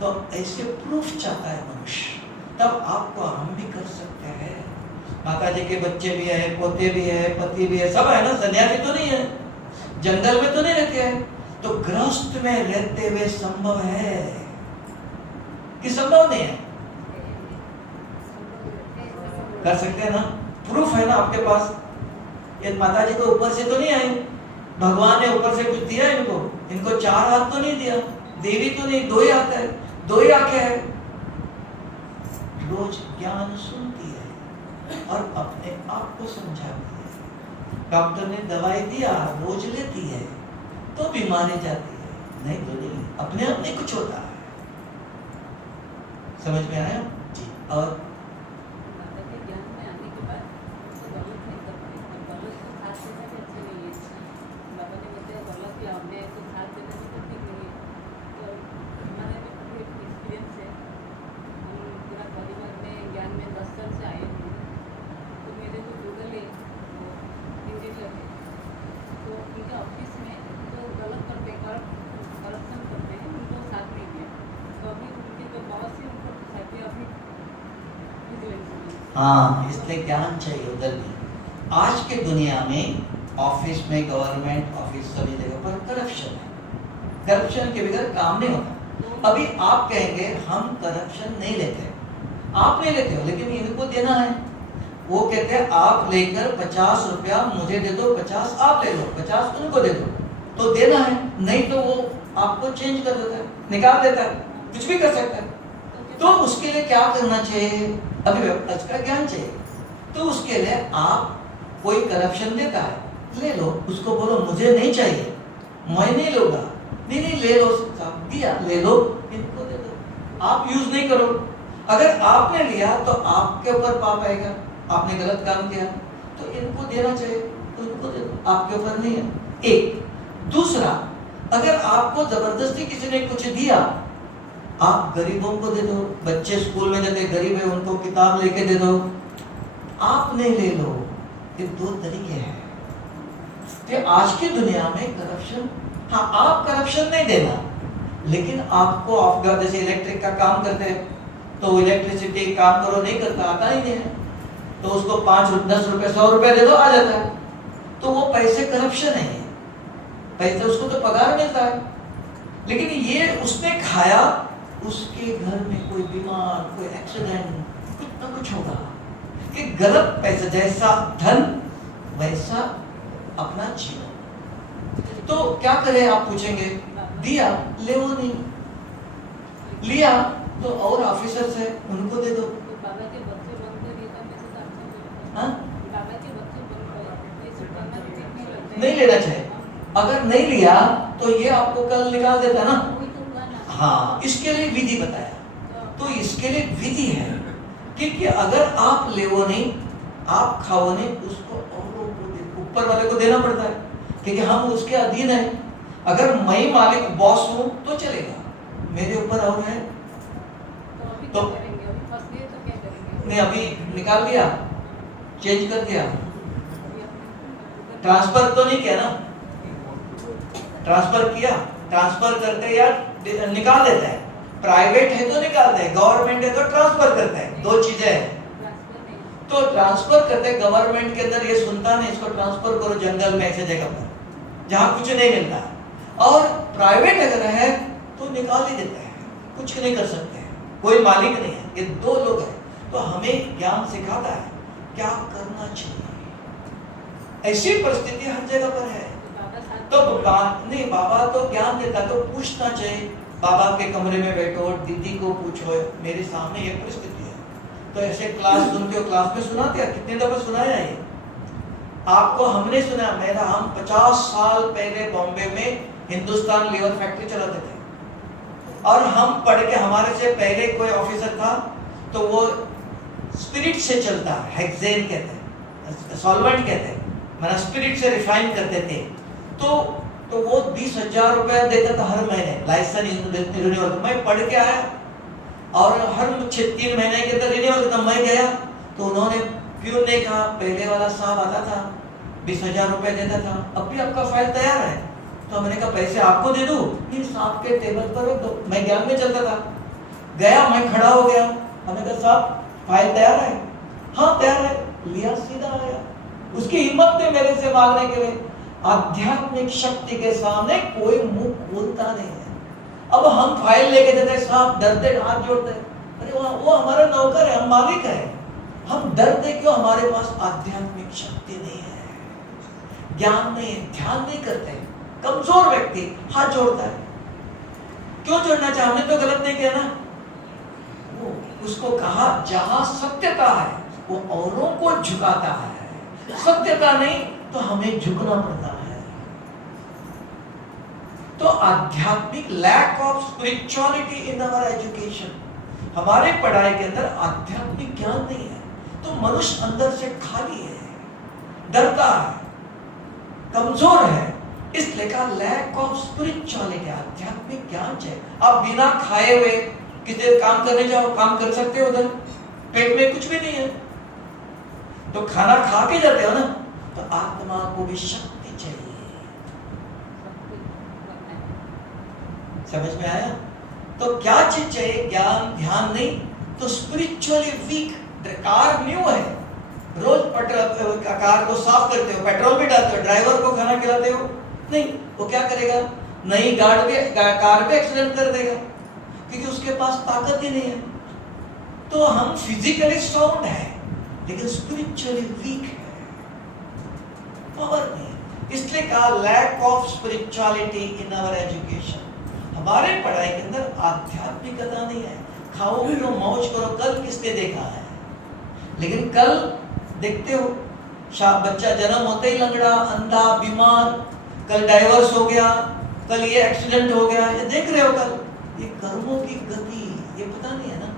तो ऐसे प्रूफ चाहता है मनुष्य, तब आपको हम भी कर सकते हैं। माता जी के बच्चे भी है, पोते भी है, पति भी है, सब है ना, सन्यासी तो नहीं है, जंगल में तो नहीं रहते हैं। तो गृहस्थ में रहते हुए संभव है कि संभव नहीं है? कर सकते हैं ना? प्रूफ है ना आपके पास? ये माता जी को ऊपर से तो नहीं आई, भगवान ने ऊपर से कुछ दिया इनको? इनको 4 हाथ तो नहीं दिया, देवी तो नहीं, 2 ही हाथ है, 2 ही आंखें है। रोज ज्ञान सुनती है और अपने आप को समझाती है। डॉक्टर ने दवाई दिया, रोज लेती है तो बीमारी जाती है, नहीं तो नहीं, अपने आप नहीं कुछ होता है। समझ में आया जी? और हाँ, इसलिए ज्ञान चाहिए उधर भी। आज के दुनिया में ऑफिस में, गवर्नमेंट ऑफिस सभी जगह पर करप्शन है। करप्शन के बगैर काम नहीं होता। अभी आप कहेंगे हम करप्शन नहीं लेते, आप नहीं लेते हो, लेकिन इनको देना है। वो कहते हैं आप लेकर 50 रुपया मुझे दे दो, 50 आप ले लो, 50 उनको दे दो, तो देना है। नहीं तो वो आपको चेंज कर देता है, निकाल देता है, कुछ भी कर सकता है। तो उसके लिए क्या करना चाहिए? अभिव्यक्ति का ज्ञान चाहिए। तो उसके लिए आप, कोई करप्शन देता है, ले लो, उसको बोलो मुझे नहीं चाहिए, मैं नहीं लूंगा। नहीं ले लो, दिया, ले लो, इनको दे दो, आप यूज नहीं करो। अगर आपने लिया तो आपके ऊपर पाप आएगा, आपने गलत काम किया, तो इनको देना चाहिए, तो इनको दे दो, आपके ऊपर नहीं है। एक दूसरा, अगर आपको जबरदस्ती किसी ने कुछ दिया, आप गरीबों को दे दो। बच्चे स्कूल में जाते गरीब है, उनको किताब लेके दे दो, आप नहीं ले लो। ये 2 तरीके हैं। तो आज की दुनिया में करप्शन, हाँ आप करप्शन नहीं देना, लेकिन आपको आप जैसे इलेक्ट्रिक का काम करते हैं तो इलेक्ट्रिसिटी काम करो, नहीं करता, आता ही नहीं है, तो उसको 5 10 रुपए 100 रुपए दे दो, आ जाता है। तो वो पैसे करप्शन है, पैसे उसको तो पगार मिलता है, लेकिन ये उसने खाया, उसके घर में कोई बीमार, कोई एक्सीडेंट, कुछ ना कुछ होगा। ये गलत पैसा, जैसा धन वैसा अपना जीवन। तो क्या करें आप पूछेंगे, दिया ले वो नहीं लिया तो और ऑफिसर्स है उनको दे दो। हाँ? नहीं लेना चाहिए। अगर नहीं लिया तो ये आपको कल निकाल देता ना। हाँ, इसके लिए विधि बताया। तो इसके लिए विधि है कि अगर आप लेवो नहीं, आप खाओ नहीं, उसको औरों को ऊपर वाले को देना पड़ता है, क्योंकि हम उसके अधीन है। अगर मैं मालिक बॉस हूं तो चलेगा, मेरे ऊपर और है तो नहीं, अभी निकाल लिया, चेंज कर दिया, ट्रांसफर तो नहीं किया ना। ट्रांसफर किया, ट्रांसफर करते या निकाल देता है। प्राइवेट है तो निकालते हैं, गवर्नमेंट है तो ट्रांसफर करते हैं, दो चीजें हैं। तो ट्रांसफर करते हैं, गवर्नमेंट के अंदर ये सुनता नहीं, इसको ट्रांसफर करो जंगल में ऐसे जगह पर जहां कुछ नहीं मिलता। और प्राइवेट अगर है तो निकाल ही देते हैं, कुछ नहीं कर सकते हैं, कोई मालिक नहीं है, ये दो लोग हैं। तो हमें ज्ञान सिखाता है क्या करना चाहिए। ऐसी परिस्थिति हर जगह पर है। तो नहीं, बाबा तो ज्ञान देता, तो पूछना चाहिए। बाबा के कमरे में बैठो, दीदी को पूछो, मेरे सामने ये परिस्थिति है। तो ऐसे क्लास सुनते हो, क्लास में सुनाते हैं, कितने दफा सुनाया ये आपको? हमने सुना, हम 50 साल पहले बॉम्बे में हिंदुस्तान लीवर फैक्ट्री चलाते थे, और हम पढ़ के, हमारे से पहले कोई ऑफिसर था तो वो स्पिरिट से चलता है, हेक्सेन कहते हैं, सॉल्वेंट कहते हैं, मतलब स्पिरिट से रिफाइन करते थे। तो वो 20,000 रुपया देता था हर महीने, लाइसेंस रिन्यूअल। मैं पढ़ के आया और हर 3 महीने के अंदर रिन्यूअल था। मैं गया तो उन्होंने, प्यून ने कहा, पहले वाला साहब आता था 20,000 रुपया देता था, अब भी आपका फाइल तैयार है। तो मैंने कहा पैसे आपको दे दूं, फिर साहब के टेबल पर रख दो। मैं ज्ञान में चलता था, गया, मैं खड़ा हो गया, मैंने कहा साहब फाइल तैयार है? हाँ तैयार है। लिया, सीधा आया। उसकी हिम्मत नहीं मेरे से मांगने के लिए। आध्यात्मिक शक्ति के सामने कोई मुंह खोलता नहीं है। अब हम फाइल लेके देते, साहब डरते, हाथ जोड़ते, अरे वो हमारा नौकर है, हम मालिक है, हम डरते क्यों? हमारे पास आध्यात्मिक शक्ति नहीं है, ज्ञान नहीं है, ध्यान नहीं करते। कमजोर व्यक्ति हाथ जोड़ता है, क्यों जोड़ना चाहिए? हमने तो गलत नहीं किया ना। उसको कहा जहां सत्यता है वो औरों को झुकाता है, सत्यता नहीं तो हमें झुकना पड़ता है। तो आध्यात्मिक, lack of spirituality in our education, हमारे पढ़ाई के अंदर आध्यात्मिक ज्ञान नहीं है, तो मनुष्य अंदर से खाली है, डरता है, कमजोर है। इसलिए कहा लैक ऑफ स्पिरिचुअलिटी, आध्यात्मिक ज्ञान चाहिए। आप बिना खाए हुए किसी काम करने जाओ, काम कर सकते हो? उधर पेट में कुछ भी नहीं है तो खाना खा के जाते हो ना। तो आत्मा को भी शक्ति चाहिए। समझ में आया? तो क्या चीज चाहिए? ज्ञान, ध्यान नहीं तो स्पिरिचुअली वीक। कार न्यू है, रोज कार को साफ करते हो, पेट्रोल भी डालते हो, ड्राइवर को खाना खिलाते हो नहीं, वो क्या करेगा? नई कार भी एक्सीडेंट कर देगा, क्योंकि उसके पास ताकत ही नहीं है। तो हम फिजिकली स्ट्रॉन्ग है लेकिन स्पिरिचुअली वीक है, पावर नहीं। इसलिए कहा lack of spirituality in our education. हमारे पढ़ाई के अंदर आध्यात्मिकता नहीं है। खाओ पियो मौज करो, कल किसने देखा है? लेकिन कल देखते हो, बच्चा जन्म होते ही लंगड़ा, अंधा, बीमार, कल डाइवर्स हो गया, कल ये एक्सीडेंट हो गया, ये देख रहे हो कल। ये कर्मों की गति, ये पता नहीं है ना।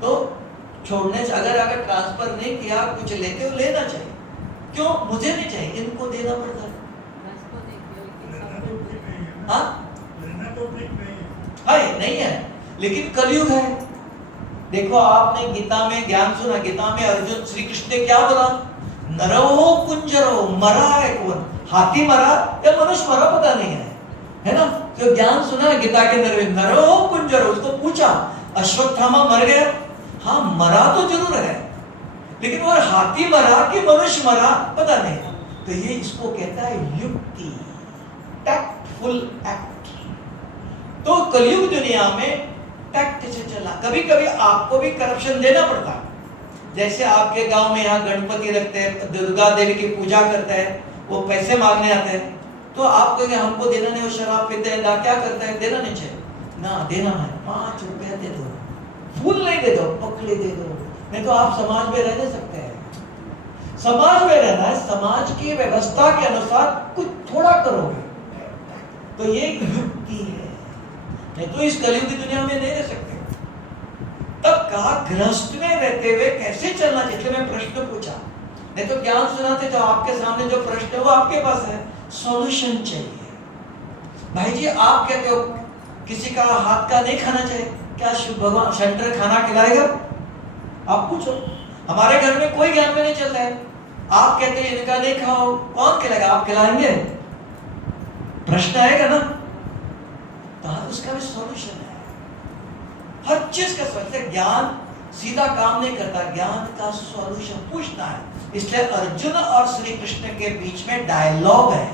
तो छोड़ने से, अगर ट्रांसफर नहीं किया, कुछ लेते हो, लेना चाहिए। क्यों? मुझे नहीं चाहिए, इनको देना पड़ता है। हाँ नहीं है, लेकिन कलयुग है। देखो आपने गीता में ज्ञान सुना, गीता में अर्जुन, श्री कृष्ण ने क्या बोला? नरो कुंजरो, मरा है कौन? हाथी मरा या मनुष्य मरा, पता नहीं है ना। जो ज्ञान सुना गीता के अंदर, नरो कुंजरो, उसको पूछा अश्वत्थामा मर गया? हाँ मरा तो जरूर है, लेकिन वो हाथी मरा कि मनुष्य मरा पता नहीं। तो ये इसको कहता है युक्ति, टैक्टफुल एक्ट। तो कलयुग दुनिया में टैक्ट से चला। कभी कभी आपको भी करप्शन देना पड़ता है। जैसे आपके गांव में यहाँ गणपति रखते हैं, दुर्गा देवी की पूजा करते हैं, वो पैसे मांगने आते हैं, तो आप कहेंगे हमको देना नहीं, वो शराब पीते हैं, क्या करते हैं, देना नहीं चाहिए ना, देना है 5 रुपया दे दो, फूल नहीं दे दो, पकड़े दे दो, नहीं तो आप समाज में रह नहीं सकते हैं। समाज में रहना है, समाज की व्यवस्था के अनुसार कुछ थोड़ा करोगे तो ये युक्ति है, नहीं तो इस कलयुग की दुनिया में नहीं रह सकते। तब कहा गृहस्थ में रहते हुए कैसे चलना चाहिए, इसलिए मैं प्रश्न पूछा, नहीं तो ज्ञान सुनाते जो आपके सामने जो प्रश्न है वो आपके पास है, सॉल्यूशन चाहिए। भाई जी आप कहते हो किसी का हाथ का नहीं खाना चाहिए, क्या शिव भगवान शंकर खाना खिलाएगा? आप पूछो, हमारे घर में कोई ज्ञान में नहीं चलता है, आप कहते हैं इनका नहीं खाओ, कौन खिलाएगा? आप खिलाएंगे? प्रश्न आएगा ना, तो उसका भी सॉल्यूशन है। हर चीज का सॉल्यूशन, ज्ञान सीधा काम नहीं करता, ज्ञान का सॉल्यूशन पूछना है। इसलिए अर्जुन और श्री कृष्ण के बीच में डायलॉग है।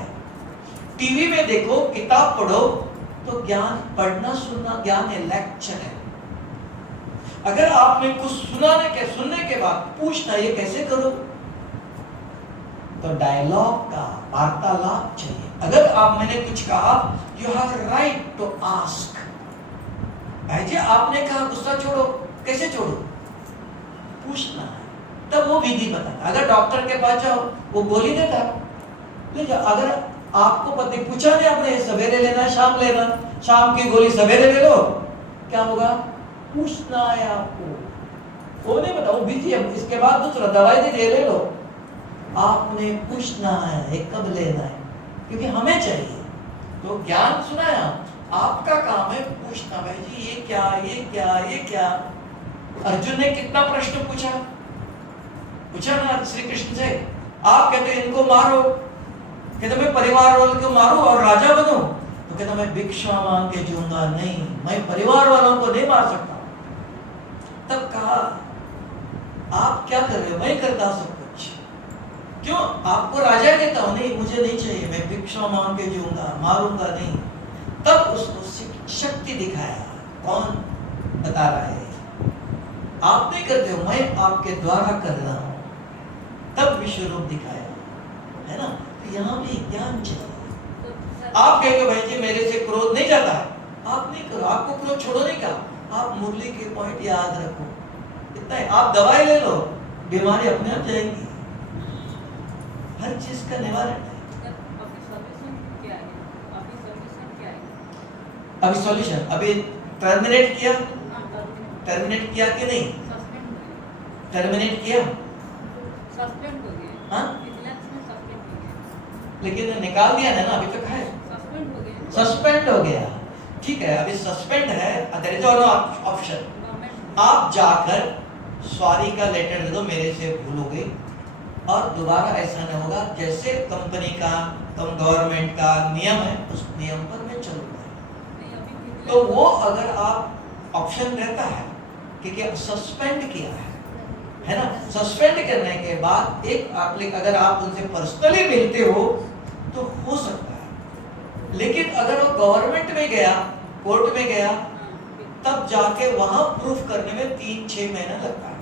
टीवी में देखो, किताब पढ़ो तो ज्ञान पढ़ना सुनना ज्ञान है, लेक्चर है। अगर आपने कुछ सुनने के बाद पूछना ये कैसे करो, तो डायलॉग का वार्तालाप चाहिए। अगर आप मैंने कुछ कहा, you have right to ask. भाई जी आपने कहा गुस्सा छोड़ो, कैसे छोड़ो? पूछना है, तब वो विधि बताता। अगर डॉक्टर के पास जाओ वो गोली देता, ले जाओ। अगर आपको पति पूछा नहीं आपने सवेरे लेना शाम लेना, शाम की गोली सवेरे ले लो, क्या होगा? पूछना है आपको, वो नहीं बता, वो बिजी है। इसके बाद दूसरा दवाई दे ले लो, आपने पूछना है कब लेना है, क्योंकि हमें चाहिए। तो ज्ञान सुनाया, आपका काम है पूछना। भाई जी ये क्या, ये क्या, ये क्या? अर्जुन ने कितना प्रश्न पूछा ना श्री कृष्ण से। आप कहते इनको मारो, कहते मैं परिवार वालों को मारूं और राजा बनूं, तो कहता मैं भिक्षा मांग के जीऊंगा, नहीं मैं परिवार वालों को नहीं मार सकता। तब कहा आप क्या कर रहे हो? मैं करता सब कुछ, क्यों आपको राजा देता हूं? नहीं मुझे नहीं चाहिए, मैं भिक्षा मांग के जीऊंगा, मारूंगा नहीं। तब उसको शक्ति दिखाया। कौन बता रहा है? आप नहीं करते हो, मैं आपके द्वारा कर रहा हूं। तब विश्व रूप दिखाया, है ना? तो यहाँ भी ज्ञान चाहिए। आप कहेंगे भाई जी मेरे से क्रोध नहीं जाता है, आप नहीं करो, आपको क्रोध छोड़ो नहीं कहा, आप मुरली के पॉइंट याद रखो, इतना है। आप दवाई ले लो, बीमारी अपने आप जाएंगी। हर चीज का निवारण है। अभी सॉल्यूशन अभी टर्मिनेट किया कि नहीं? टर्मिनेट किया, सस्पेंड हो गया। हाँ? लेकिन निकाल दिया ना, अभी तक है सस्पेंड हो गया। ठीक है, अभी सस्पेंड है, देयर इज नो ऑप्शन। आप जाकर सॉरी का लेटर दे दो, मेरे से भूल हो गई और दोबारा ऐसा नहीं होगा। जैसे कंपनी का गवर्नमेंट का नियम है, उस नियम पर मैं चलूंगा। तो वो अगर आप ऑप्शन रहता है कि सस्पेंड किया है ना, सस्पेंड करने के बाद एक अगर आप उनसे पर्सनली मिलते हो तो हो सकता है। लेकिन अगर वो गवर्नमेंट में गया, कोर्ट में गया, तब जाके वहां प्रूफ करने में 3-6 महीना लगता है।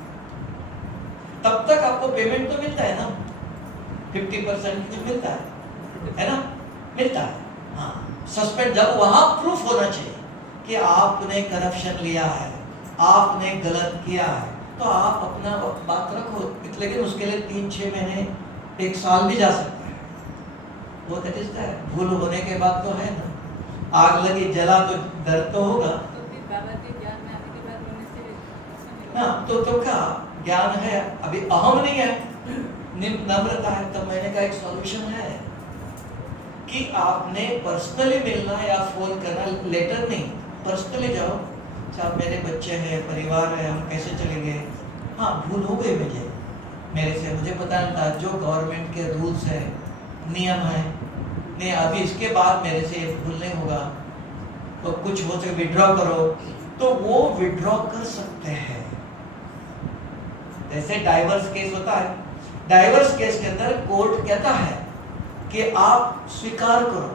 तब तक आपको पेमेंट तो मिलता है ना, 50% कुछ मिलता है ना, मिलता है। हाँ, सस्पेंड जब वहां प्रूफ होना चाहिए कि आपने करप्शन लिया है, आपने गलत किया है, तो आप अपना बात रखो। लेकिन उसके लिए 3-6 महीने 1 साल भी जा सकता है। वो कहते है भूल होने के बाद तो है ना, आग लगी जला तो दर्द तो होगा ना। तो क्या ज्ञान है, अभी अहम नहीं है, नम्रता है। तब मैंने कहा एक सॉल्यूशन है कि आपने पर्सनली मिलना या फोन करना, लेटर नहीं, पर्सनली जाओ। साहब मेरे बच्चे हैं, परिवार है, हम कैसे चलेंगे? हाँ भूल हो गई मेरे से, मुझे पता नहीं था, जो गवर्नमेंट के रूल्स है, नियम है, नहीं अभी इसके बाद मेरे से भूल नहीं होगा, तो कुछ हो सके विड्रॉ करो, तो वो विड्रॉ कर सकते हैं। जैसे डाइवर्स केस होता है, डाइवर्स केस के अंदर कोर्ट कहता है कि आप स्वीकार करो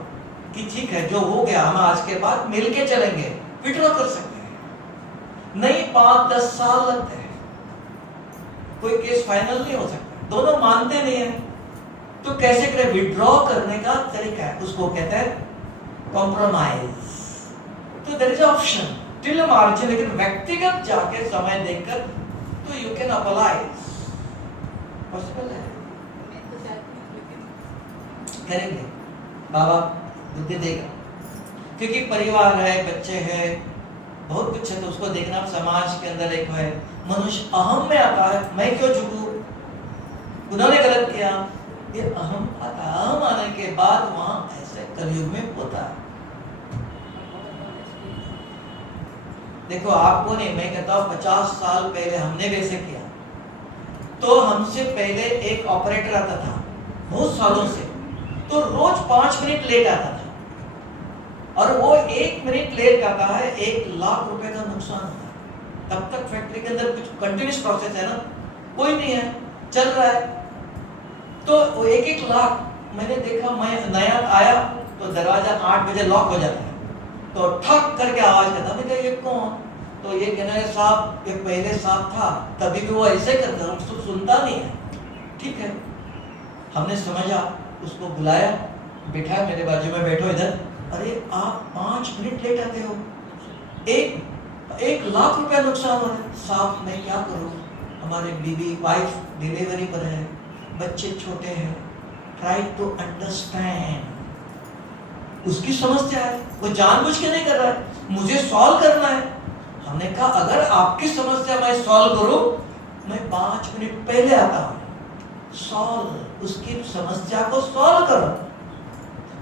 कि ठीक है जो हो गया हम आज के बाद मिलके चलेंगे, विड्रॉ कर सकते हैं। नहीं 5-10 साल लगते हैं, कोई केस फाइनल नहीं हो सकता, दोनों मानते नहीं है, तो कैसे करें? विड्रॉ करने का तरीका है, उसको कहते हैं कॉम्प्रोमाइज। तो there is option till margin, लेकिन व्यक्तिगत जाके समय देकर तो यू कैन अप्लाई, पॉसिबल है, मैं तो चाहती हूँ लेकिन करेंगे, बाबा बुद्धि देगा, क्योंकि परिवार है, बच्चे हैं, बहुत कुछ है, तो उसको देखना। समाज के अंदर एक है मनुष्य अहम में आता है, मैं क्यों झुकूं, उन्होंने गलत किया, ये अहम आता है। अहम आने के बाद वहां ऐसे कलयुग में होता है। देखो आपको नहीं, मैं कहता हूं 50 साल पहले हमने वैसे किया, तो हमसे पहले एक ऑपरेटर आता था बहुत सालों से, तो रोज 5 मिनट लेट आता था, और वो 1 मिनट लेट आता है 1 लाख रुपए का नुकसान होता है। तब तक फैक्ट्री के अंदर कुछ कंटिन्यूस प्रोसेस है ना, कोई नहीं है, चल रहा है, तो वो 1-1 लाख। मैंने देखा, मैं नया आया तो दरवाजा 8 बजे लॉक हो जाता है, तो ठक करके आवाज करता, मैं कहा ये कौन, तो ये कहना है साहब ये पहले साहब था, तभी भी वो ऐसे करता, उसको सुनता नहीं है। ठीक है, हमने समझा, उसको बुलाया, बिठाया, मेरे बाजू में बैठो इधर, अरे आप 5 मिनट लेट आते हो, 1 लाख रुपया नुकसान हो रहा है। साहब मैं क्या करूं, हमारे बीवी वाइफ डिलीवरी पर है, बच्चे छोटे हैं, ट्राई टू अंडरस्टैंड, उसकी समस्या है, वो जानबूझ के नहीं कर रहा है, मुझे सॉल्व करना है। हमने कहा अगर आपकी समस्या मैं सॉल्व करूं, मैं 5 मिनट पहले आता हूं, सॉल्व, उसकी समस्या को सॉल्व करो।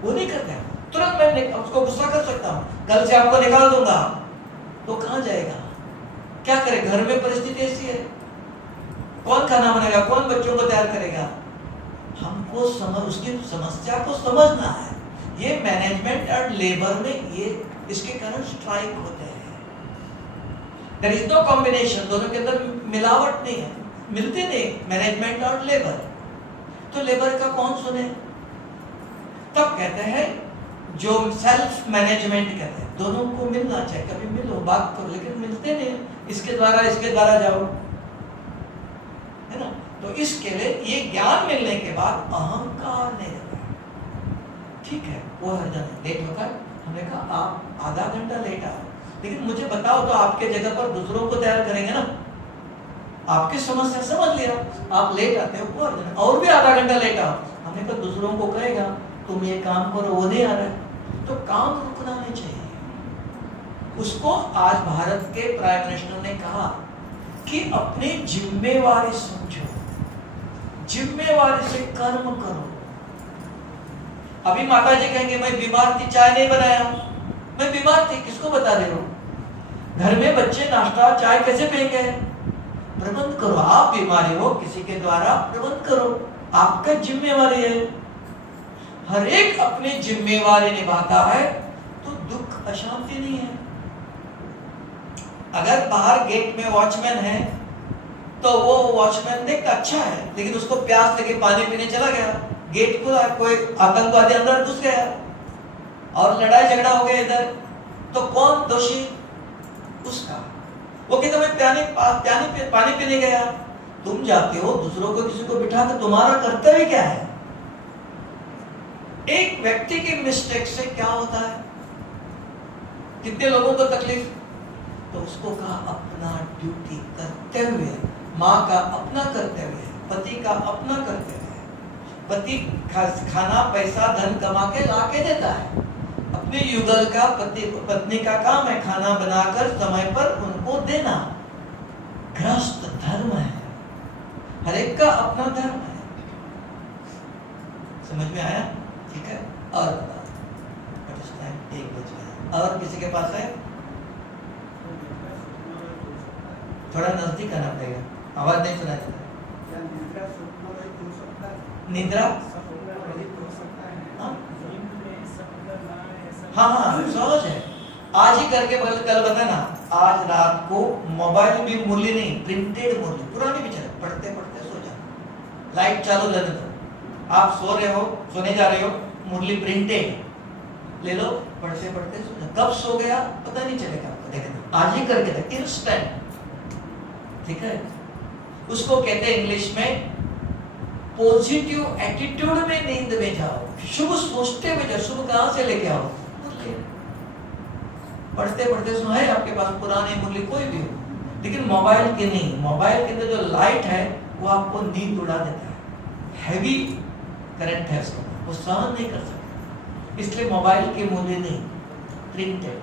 वो नहीं करते हैं, तुरंत मैं उसको गुस्सा कर सकता हूं, कल से आपको निकाल दूंगा, तो कहां जाएगा, क्या करे, घर में परिस्थिति ऐसी है, कौन खाना बनाएगा, कौन बच्चों को तैयार करेगा। हमको उसकी समस्या को समझना है। ये मैनेजमेंट और लेबर में ये इसके कारण स्ट्राइक होते हैं। देयर इज नो कॉम्बिनेशन, दोनों के अंदर मिलावट नहीं है, मिलते नहीं मैनेजमेंट और लेबर। तो लेबर का कौन सुने, तब कहते हैं जो सेल्फ मैनेजमेंट कहते हैं, दोनों को मिलना चाहिए, कभी मिलो बात करो, लेकिन मिलते नहीं, इसके द्वारा जाओ, है ना। तो इसके लिए ये ज्ञान मिलने के बाद अहंकार नहीं रहता। ठीक है, वो हर जन लेट होता है, हमने कहा आप आधा घंटा लेट आओ, लेकिन मुझे बताओ तो आपके जगह पर दूसरों को तैयार करेंगे ना, आपकी समस्या समझ लिया, आप लेट आते हो, वो हर जन और भी आधा घंटा लेट आओ, हमने कहा दूसरों को कहेगा तुम ये काम करो, वो नहीं आ रहा है, तो काम रुकना नहीं चाहिए। उसको आज भारत के प्राइम मिनिस्टर ने कहा कि अपनी जिम्मेवारी समझो, जिम्मेवारी से कर्म करो। अभी माता जी कहेंगे मैं बीमार थी, चाय नहीं बनाया, मैं बीमार थी, किसको बता रहे हो, घर में बच्चे नाश्ता चाय कैसे पिएंगे, प्रबंध करो। आप बीमारी हो, किसी के द्वारा प्रबंध करो, आपका जिम्मेवारी है। हर एक अपनी जिम्मेवारी निभाता है तो दुख अशांति नहीं है। अगर बाहर गेट में वॉचमैन है तो वो वॉचमैन देख अच्छा है, लेकिन उसको प्यास लगे पानी पीने चला गया, गेट खुला, कोई आतंकवादी अंदर घुस गया और लड़ाई झगड़ा हो गया इधर, तो कौन दोषी, उसका। वो कहता मैं पानी पीने गया, तुम जाते हो दूसरों को किसी को बिठा कर, तुम्हारा कर्तव्य क्या है। एक व्यक्ति की मिस्टेक से क्या होता है, कितने लोगों को तकलीफ, तो उसको कहा अपना ड्यूटी, कर्तव्य, माँ का अपना कर्तव्य है, पति का अपना कर्तव्य है। पति खाना पैसा धन कमा के ला के देता है, अपने युगल का पत्नी का काम है खाना बनाकर समय पर उनको देना। गृहस्थ धर्म है, हर एक का अपना धर्म है। समझ में आया? ठीक है, और बताओ, 1 बज गया, और किसी के पास है? थोड़ा नजदीक आना पड़ेगा, आवाज नहीं सुनाई देता। निद्रा हाँ सहज है, आज ही करके कल बताना। आज रात को मोबाइल भी मुरली नहीं, प्रिंटेड मुरली, पुरानी भी चले, पढ़ते पढ़ते सो जाओ, लाइट चालू रहने दो, आप सो रहे हो, सोने जा रहे हो, मुरली प्रिंटेड, ले लो, पढ़ते पढ़ते सो जाओ। कब सो गया पता नहीं चलेगा आपको, देखना आज ही करके देख, इंस्टेंट। ठीक है, उसको कहते हैं इंग्लिश में पॉजिटिव एटीट्यूड में नींद में जाओ, शुभ सोचते हुए जाओ। शुभ कहां से लेके आओ? पढ़ते पढ़ते सुना है आपके पास पुरानी मुरली कोई भी हो, लेकिन मोबाइल की नहीं। मोबाइल के अंदर जो लाइट है वो आपको नींद उड़ा देता है, हैवी करंट है उसका, वो सहन नहीं कर सकता, इसलिए मोबाइल की मुरली नहीं, प्रिंटेड।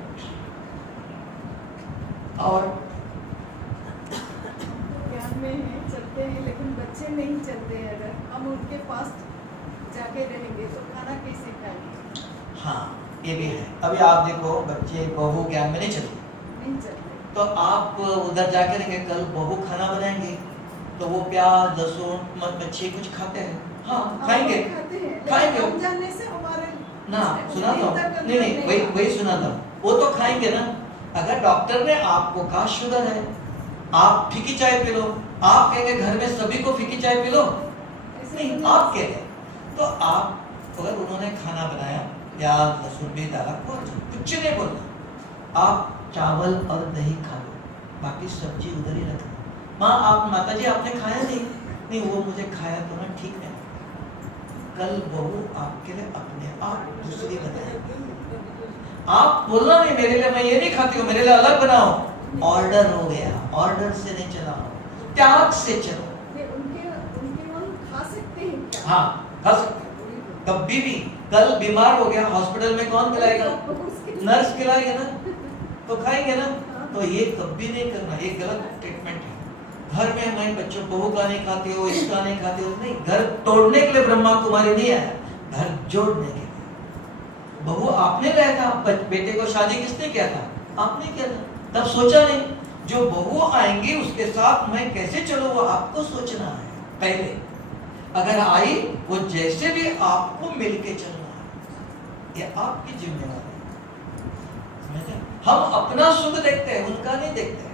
और ज्ञान में है, चलते हैं, लेकिन बच्चे नहीं चलते हैं। अगर हम उनके पास जाके रहेंगे तो खाना कैसे खाएंगे? हाँ ये भी है। अभी आप देखो बच्चे बहू ज्ञान में नहीं चलते, नहीं चलते। तो आप उधर जाके रहेंगे, कल बहू खाना बनाएंगे तो वो प्याज लहसुन मच्छी कुछ खाते हैं, हाँ खाएंगे, खाते हैं, खाएंगे। लेकिन हम जानने से हमारे ना सुना था, नहीं वही सुना था, वो तो खाएंगे ना। अगर डॉक्टर ने आपको कहा शुगर है, आप फीकी चाय पी लो, आप कहेंगे घर में सभी को फीकी चाय पी लो? नहीं, आप कह रहे। तो आप अगर उन्होंने खाना बनाया, प्याज लहसुन भी डाला, कुछ नहीं बोलना, आप चावल और दही खा लो, बाकी सब्जी उधर ही रख दो। माँ आप माता जी आपने खाया नहीं, वो मुझे खाया तो ना, ठीक है। कल बहू आपके लिए अपने आप दूसरी बनाए, आप बोलना नहीं मेरे लिए मैं ये नहीं खाती हूँ, मेरे लिए अलग बनाओ। ऑर्डर हो गया, ऑर्डर से नहीं चलाओ, त्याग से चलो। उनके मन खा सकते हैं क्या? हाँ खा सकते, कभी भी। कल बीमार हो गया, हॉस्पिटल में कौन खिलाएगा? नर्स खिलाएगा ना, तो खाएंगे ना। तो ये कभी नहीं करना, ये गलत ट्रीटमेंट है। घर में हमारे बच्चों बहू का नहीं खाते हो, इसका नहीं खाते हो, नहीं। घर तोड़ने के लिए ब्रह्मा कुमारी नहीं आया, घर जोड़ने के लिए। बहू आपने लाया था, बेटे को शादी किसने किया था? आपने किया था, तब सोचा नहीं। जो बहू आएंगी उसके साथ मैं कैसे चलूं, वो आपको सोचना है पहले। अगर आई वो जैसे भी आपको मिलके चलना है, ये आपकी जिम्मेदारी है। हम अपना सुख देखते हैं, उनका नहीं देखते हैं।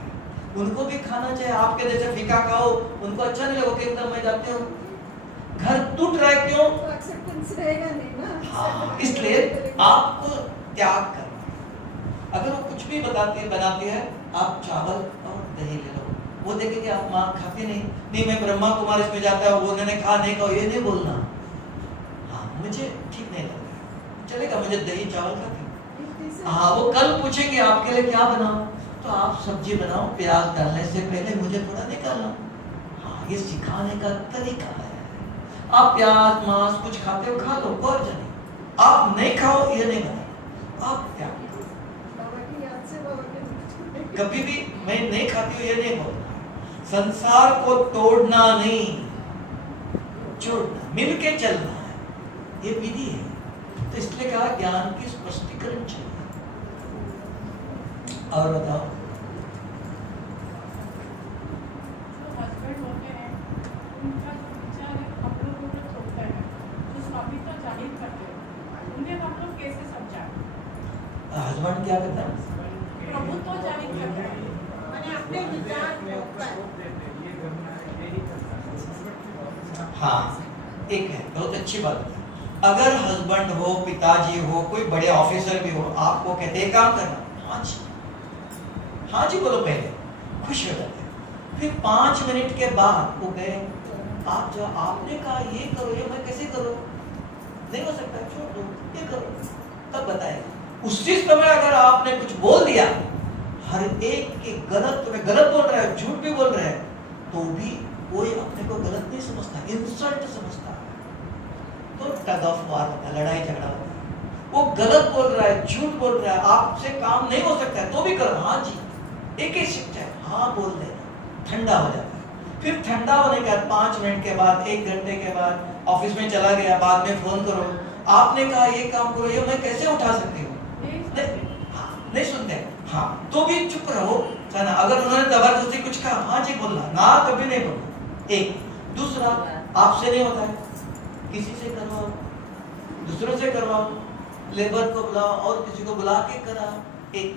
उनको भी खाना चाहिए, आपके जैसे फीका खाओ उनको अच्छा नहीं लगेगा। एकदम मैं जाती हूँ, घर टूट रहा है, क्यों? तो एक्सेप्टेंस रहेगा नहीं ना। हाँ, इसलिए आपको त्याग करना है। अगर वो कुछ भी बनाती है, आप चावल और दही ले लो, वो देखेंगे आप माँ खाते नहीं, मैं ब्रह्मा कुमारी इसमें जाता है, वो उन्होंने कहा नहीं, कहो ये नहीं बोलना। हाँ मुझे ठीक नहीं लगता, चलेगा, मुझे दही चावल खाती हूँ। हाँ वो कल पूछेंगे आपके लिए क्या बनाओ, तो आप सब्जी बनाओ, प्याज डालने से पहले मुझे थोड़ा निकालना। हाँ ये सिखाने का तरीका है। आप प्याज मांस कुछ खाते हो, खा लो, कोई नहीं। आप नहीं खाओ ये नहीं बना, आप क्या कभी भी मैं नहीं खाती हूँ ये नहीं बोलना। संसार को तोड़ना नहीं, जोड़ना, मिलके चलना है, ये विधि है। तो इसलिए कहा ज्ञान की स्पष्टीकरण चाहिए। और बताओ। हस्बैंड क्या करता है? अपने विचार थोपता है। हाँ एक है, बहुत अच्छी बात है। अगर हस्बैंड हो, पिताजी हो, कोई बड़े ऑफिसर भी हो, आपको कहते हैं काम करना, हाँ जी, हाँ जी बोलो, पहले खुश हो जाते हैं। फिर 5 मिनट के बाद वो गए, आप जो आपने कहा ये करो, ये मैं कैसे करूं? नहीं हो सकता, छोड़ दो, ये करो, तब बताएगा। उसी समय अगर आपने कुछ बोल दिया, हर एक के गलत में गलत बोल रहा है, झूठ भी बोल रहा है, तो भी कोई अपने को गलत नहीं समझता, इंसल्ट समझता है, तो टग ऑफ वार होता है, लड़ाई झगड़ा होता है। वो गलत बोल रहा है, झूठ बोल रहा है, आपसे काम नहीं हो सकता है, तो भी करो, हाँ जी, एक ही शिक्षा है, हाँ बोल देना, ठंडा हो जाता है। फिर ठंडा होने के बाद 5 मिनट के बाद, 1 घंटे के बाद ऑफिस में चला गया, बाद में फोन करो, आपने कहा ये काम करो, ये मैं कैसे उठा सकती हूँ? नहीं सुनते, हाँ तो भी चुप रहो ना। अगर उन्होंने जबरदस्ती कुछ कहा, हाँ जी बोलना, ना कभी नहीं बोलना। एक दूसरा, आपसे नहीं होता है, किसी से करवाओ, दूसरों से करवाओ, लेबर को बुलाओ और किसी को बुला के करा। एक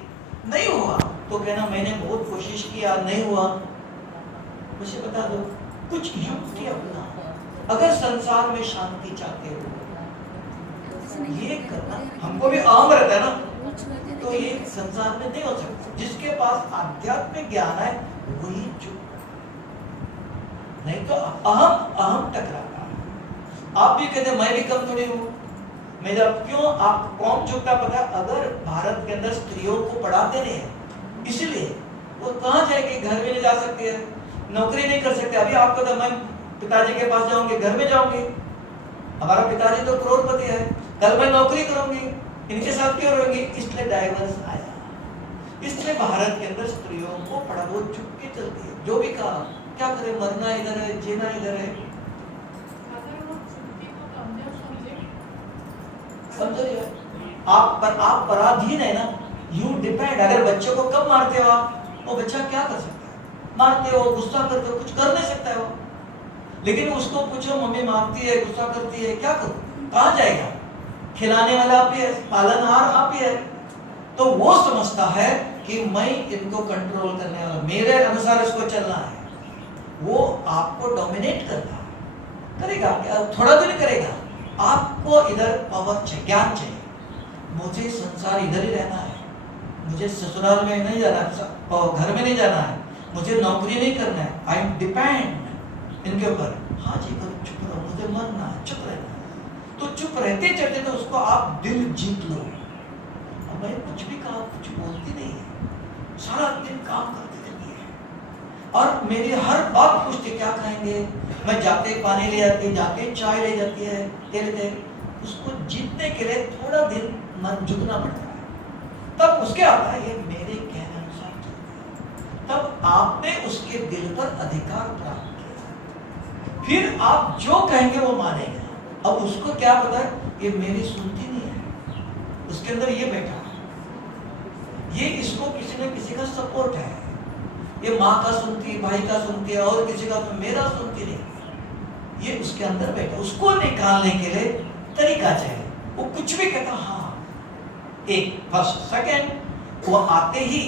नहीं हुआ तो कहना मैंने बहुत कोशिश किया, नहीं हुआ, मुझे बता दो, कुछ युक्ति अपना। अगर संसार में शांति चाहते हो, ये करना हमको भी अहम रहता है ना, तो ये संसार में नहीं हो सकता। जिसके पास आध्यात्मिक ज्ञान है वही चुप, नहीं तो अहम टकराता है। आप भी कहते मैं भी कम थोड़ी हूँ, मेरा क्यों आप कौन झुकता पता? अगर भारत के अंदर स्त्रियों को पढ़ाते नहीं है इसलिए वो कहाँ जाएगी, घर में नहीं जा सकती है, नौकरी नहीं कर सकते। अभी आपको तो मैं पिताजी के पास जाऊंगी, घर में जाऊंगी, हमारा पिताजी तो करोड़पति है, कल मैं नौकरी करूंगी, इनके साथ क्यों रहूंगी? इसलिए डाइवर्स आया। इसलिए भारत के अंदर स्त्रियों को पढ़ा, वो चुप के चलती है, जो भी कहा क्या करे, मरना इधर है, जीना इधर है। समझो आप पराधीन है ना, यू डिपेंड। अगर बच्चों को कब मारते हो आप, वो बच्चा क्या कर सकता है? मारते हो, गुस्सा करते हो, कुछ कर नहीं सकता है वो। लेकिन उसको पूछो मम्मी मारती है, गुस्सा करती है, क्या करो? कहाँ जाएगा? खिलाने वाला आप ही है, पालनहार आप ही है। तो वो समझता है कि मैं इनको कंट्रोल करने वाला, मेरे अनुसार इसको चलना है। वो आपको डोमिनेट करता है, करेगा क्या? थोड़ा तो नहीं करेगा। आपको इधर पावर चाहिए, ज्ञान चाहिए। मुझे संसार इधर ही रहना है, मुझे ससुराल में नहीं जाना है, और घर में नहीं जाना है, मुझे नौकरी नहीं करना है, आई एम डिपेंड इनके ऊपर। हाँ जी करो, चुप रहो, मुझे मरना है, चुप रहना है। तो चुप रहते चलते तो उसको आप दिल जीत लो। अब मैं कुछ भी कहा, कुछ बोलती नहीं है, सारा दिन काम करती रहती है और मेरी हर बात पूछते क्या खाएंगे। मैं जाते पानी ले जाती, जाते चाय ले जाती है, तेल। उसको जीतने के लिए थोड़ा दिन मन झुकना पड़ता है, तब उसके आता है ये मेरे कहने अनुसार चलता है। तब आपने उसके दिल पर अधिकार प्राप्त किया, फिर आप जो कहेंगे वो मानेगा। अब उसको क्या पता है, ये मेरी सुनती नहीं है, उसके अंदर ये बैठा है, ये इसको किसी न किसी का सपोर्ट है, ये माँ का सुनती है, भाई का सुनती है, और किसी का, तो मेरा सुनती नहीं। ये उसके अंदर बैठा, उसको निकालने के लिए तरीका चाहिए। वो कुछ भी कहता हाँ, एक फर्स्ट सेकंड, वो आते ही